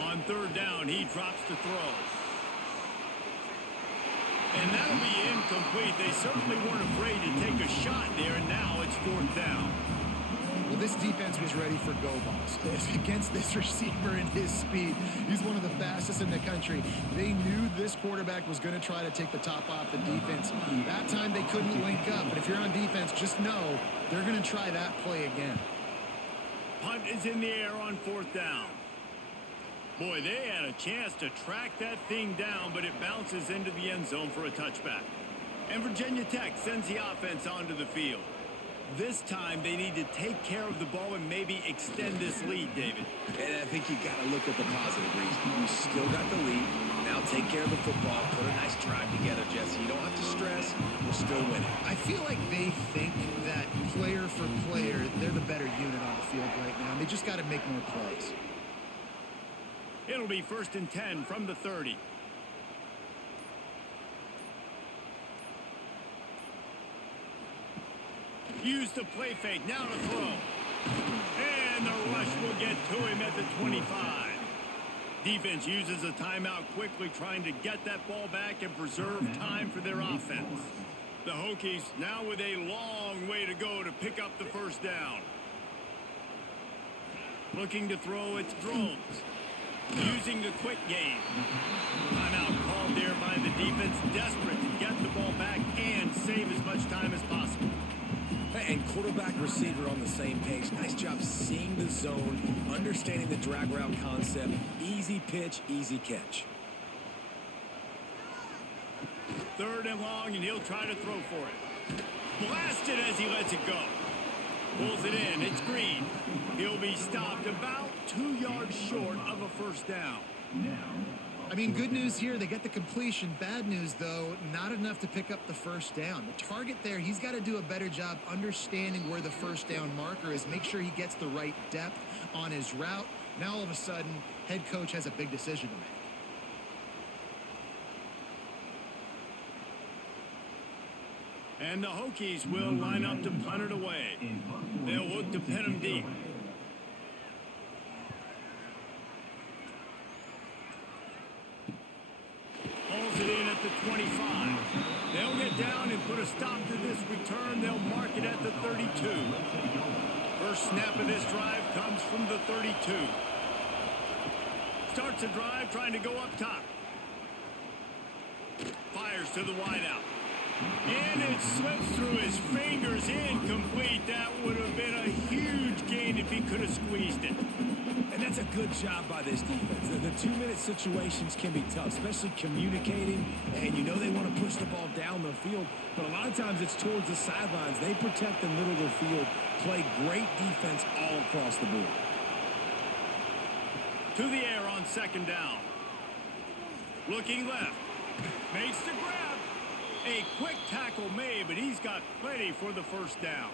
On 3rd down, he drops to throw. And that'll be incomplete. They certainly weren't afraid to take a shot there, and now it's 4th down. Well, this defense was ready for go balls. Against this receiver and his speed, he's one of the fastest in the country. They knew this quarterback was going to try to take the top off the defense. That time they couldn't link up, but if you're on defense, just know they're going to try that play again. Punt is in the air on 4th down. Boy, they had a chance to track that thing down, but it bounces into the end zone for a touchback. And Virginia Tech sends the offense onto the field. This time, they need to take care of the ball and maybe extend this lead, David. And I think you got to look at the positive reason. You still got the lead. Now take care of the football. Put a nice drive together, Jesse. You don't have to stress. We're still winning. I feel like they think that player for player, they're the better unit on the field right now. And they just got to make more plays. It'll be 1st and 10 from the 30. Use the play fake. Now to throw. And the rush will get to him at the 25. Defense uses a timeout quickly, trying to get that ball back and preserve time for their offense. The Hokies now with a long way to go to pick up the first down. Looking to throw its drones. Using the quick game. Timeout called there by the defense. Desperate to get the ball back and save as much time as possible. And quarterback receiver on the same page. Nice job seeing the zone, understanding the drag route concept. Easy pitch, easy catch. 3rd and long, and he'll try to throw for it. Blasted as he lets it go. Pulls it in. It's Green. He'll be stopped about 2 yards short of a first down. I mean, good news here, they get the completion. Bad news, though, not enough to pick up the first down. The target there, he's got to do a better job understanding where the first down marker is, make sure he gets the right depth on his route. Now, all of a sudden, head coach has a big decision to make. And the Hokies will line up to punt it away. They'll look to pin him deep. Pulls it in at the 25. They'll get down and put a stop to this return. They'll mark it at the 32. First snap of this drive comes from the 32. Starts the drive trying to go up top. Fires to the wideout. And it slips through his fingers, incomplete. That would have been a huge gain if he could have squeezed it. And that's a good job by this defense. The 2-minute situations can be tough, especially communicating. And you know they want to push the ball down the field, but a lot of times it's towards the sidelines. They protect the middle of the field, play great defense all across the board. To the air on 2nd down. Looking left. Makes the grab. A quick tackle made, but he's got plenty for the first down.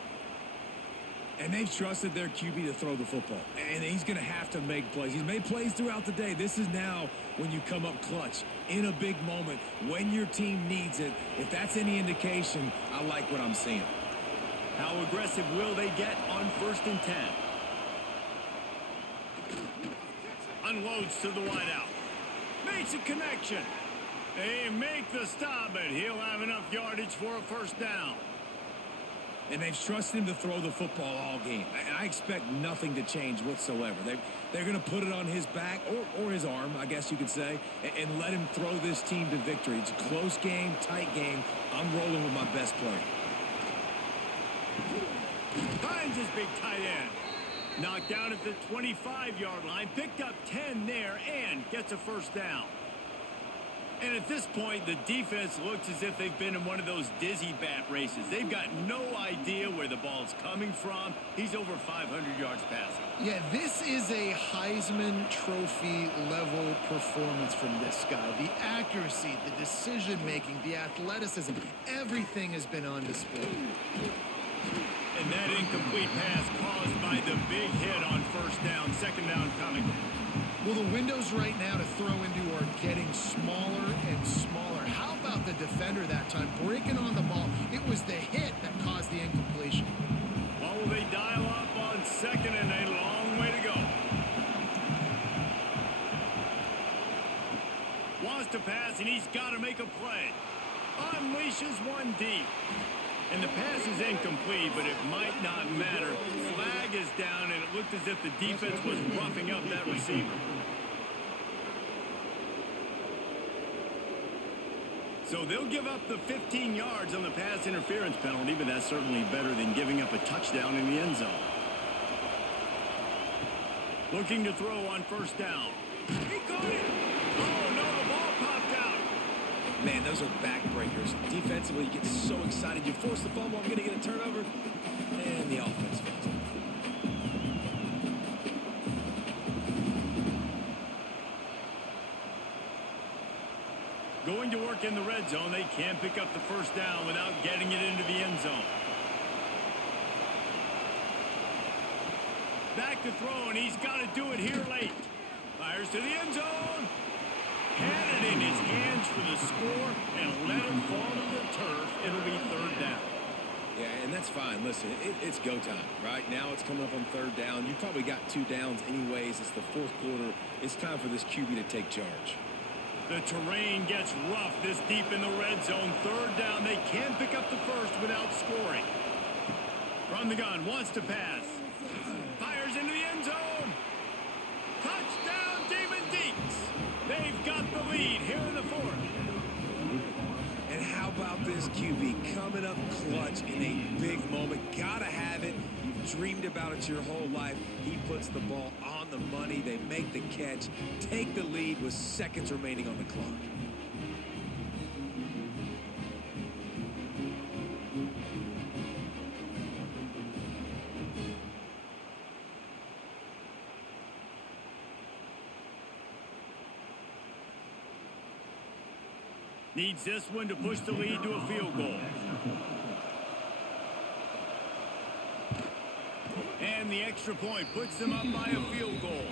And they've trusted their QB to throw the football. And he's going to have to make plays. He's made plays throughout the day. This is now when you come up clutch in a big moment when your team needs it. If that's any indication, I like what I'm seeing. How aggressive will they get on 1st and 10? Unloads to the wideout. Makes a connection. They make the stop, but he'll have enough yardage for a first down. And they've trusted him to throw the football all game. And I expect nothing to change whatsoever. They're going to put it on his back, or his arm, I guess you could say, and let him throw this team to victory. It's a close game, tight game. I'm rolling with my best player. Finds his big tight end. Knocked down at the 25-yard line. Picked up 10 there and gets a first down. And at this point, the defense looks as if they've been in one of those dizzy bat races. They've got no idea where the ball's coming from. He's over 500 yards passing. Yeah, this is a Heisman Trophy level performance from this guy. The accuracy, the decision-making, the athleticism, everything has been on display. And that incomplete pass caused by the big hit on first down. 2nd down coming. Well, the windows right now to throw into are getting smaller and smaller. How about the defender that time breaking on the ball? It was the hit that caused the incompletion. Well, will they dial up on 2nd and a long way to go? Wants to pass, and he's got to make a play. Unleashes one deep. And the pass is incomplete, but it might not matter. Flag is down, and it looked as if the defense was roughing up that receiver. So they'll give up the 15 yards on the pass interference penalty, but that's certainly better than giving up a touchdown in the end zone. Looking to throw on first down. He caught it! Oh, no, the ball popped out. Man, those are backbreakers. Defensively, you get so excited. You force the fumble, I'm going to get a turnover, and the offense falls off. Going to work in the red zone. They can't pick up the first down without getting it into the end zone. Back to throw, and he's got to do it here late. Fires to the end zone. Had it in his hands for the score and let him fall to the turf. It'll be 3rd down. Yeah, and that's fine. Listen, it's go time. Right now it's coming up on 3rd down. You probably got 2 downs anyways. It's the 4th quarter. It's time for this QB to take charge. The terrain gets rough this deep in the red zone. Third down, they can pick up the first without scoring. From the gun, wants to pass. Fires into the end zone. Touchdown, Demon Deacons. They've got the lead here in the fourth. And how about this QB coming up clutch in a big moment? Gotta have it. You've dreamed about it your whole life. He puts the ball on the money. They make the catch, take the lead with seconds remaining on the clock. Needs this one to push the lead to a field goal. And the extra point puts them up by a field goal.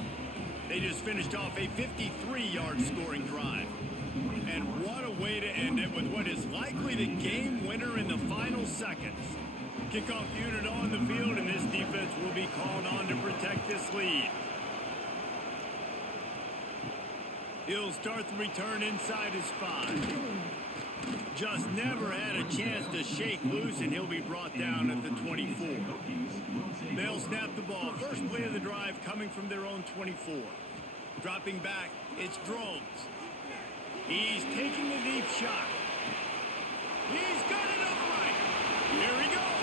They just finished off a 53-yard scoring drive. And what a way to end it with what is likely the game winner in the final seconds. Kickoff unit on the field, and this defense will be called on to protect this lead. He'll start the return inside his 5. Just never had a chance to shake loose, and he'll be brought down at the 24. They'll snap the ball. First play of the drive coming from their own 24. Dropping back, it's Drones. He's taking a deep shot. He's got it upright. Here he goes.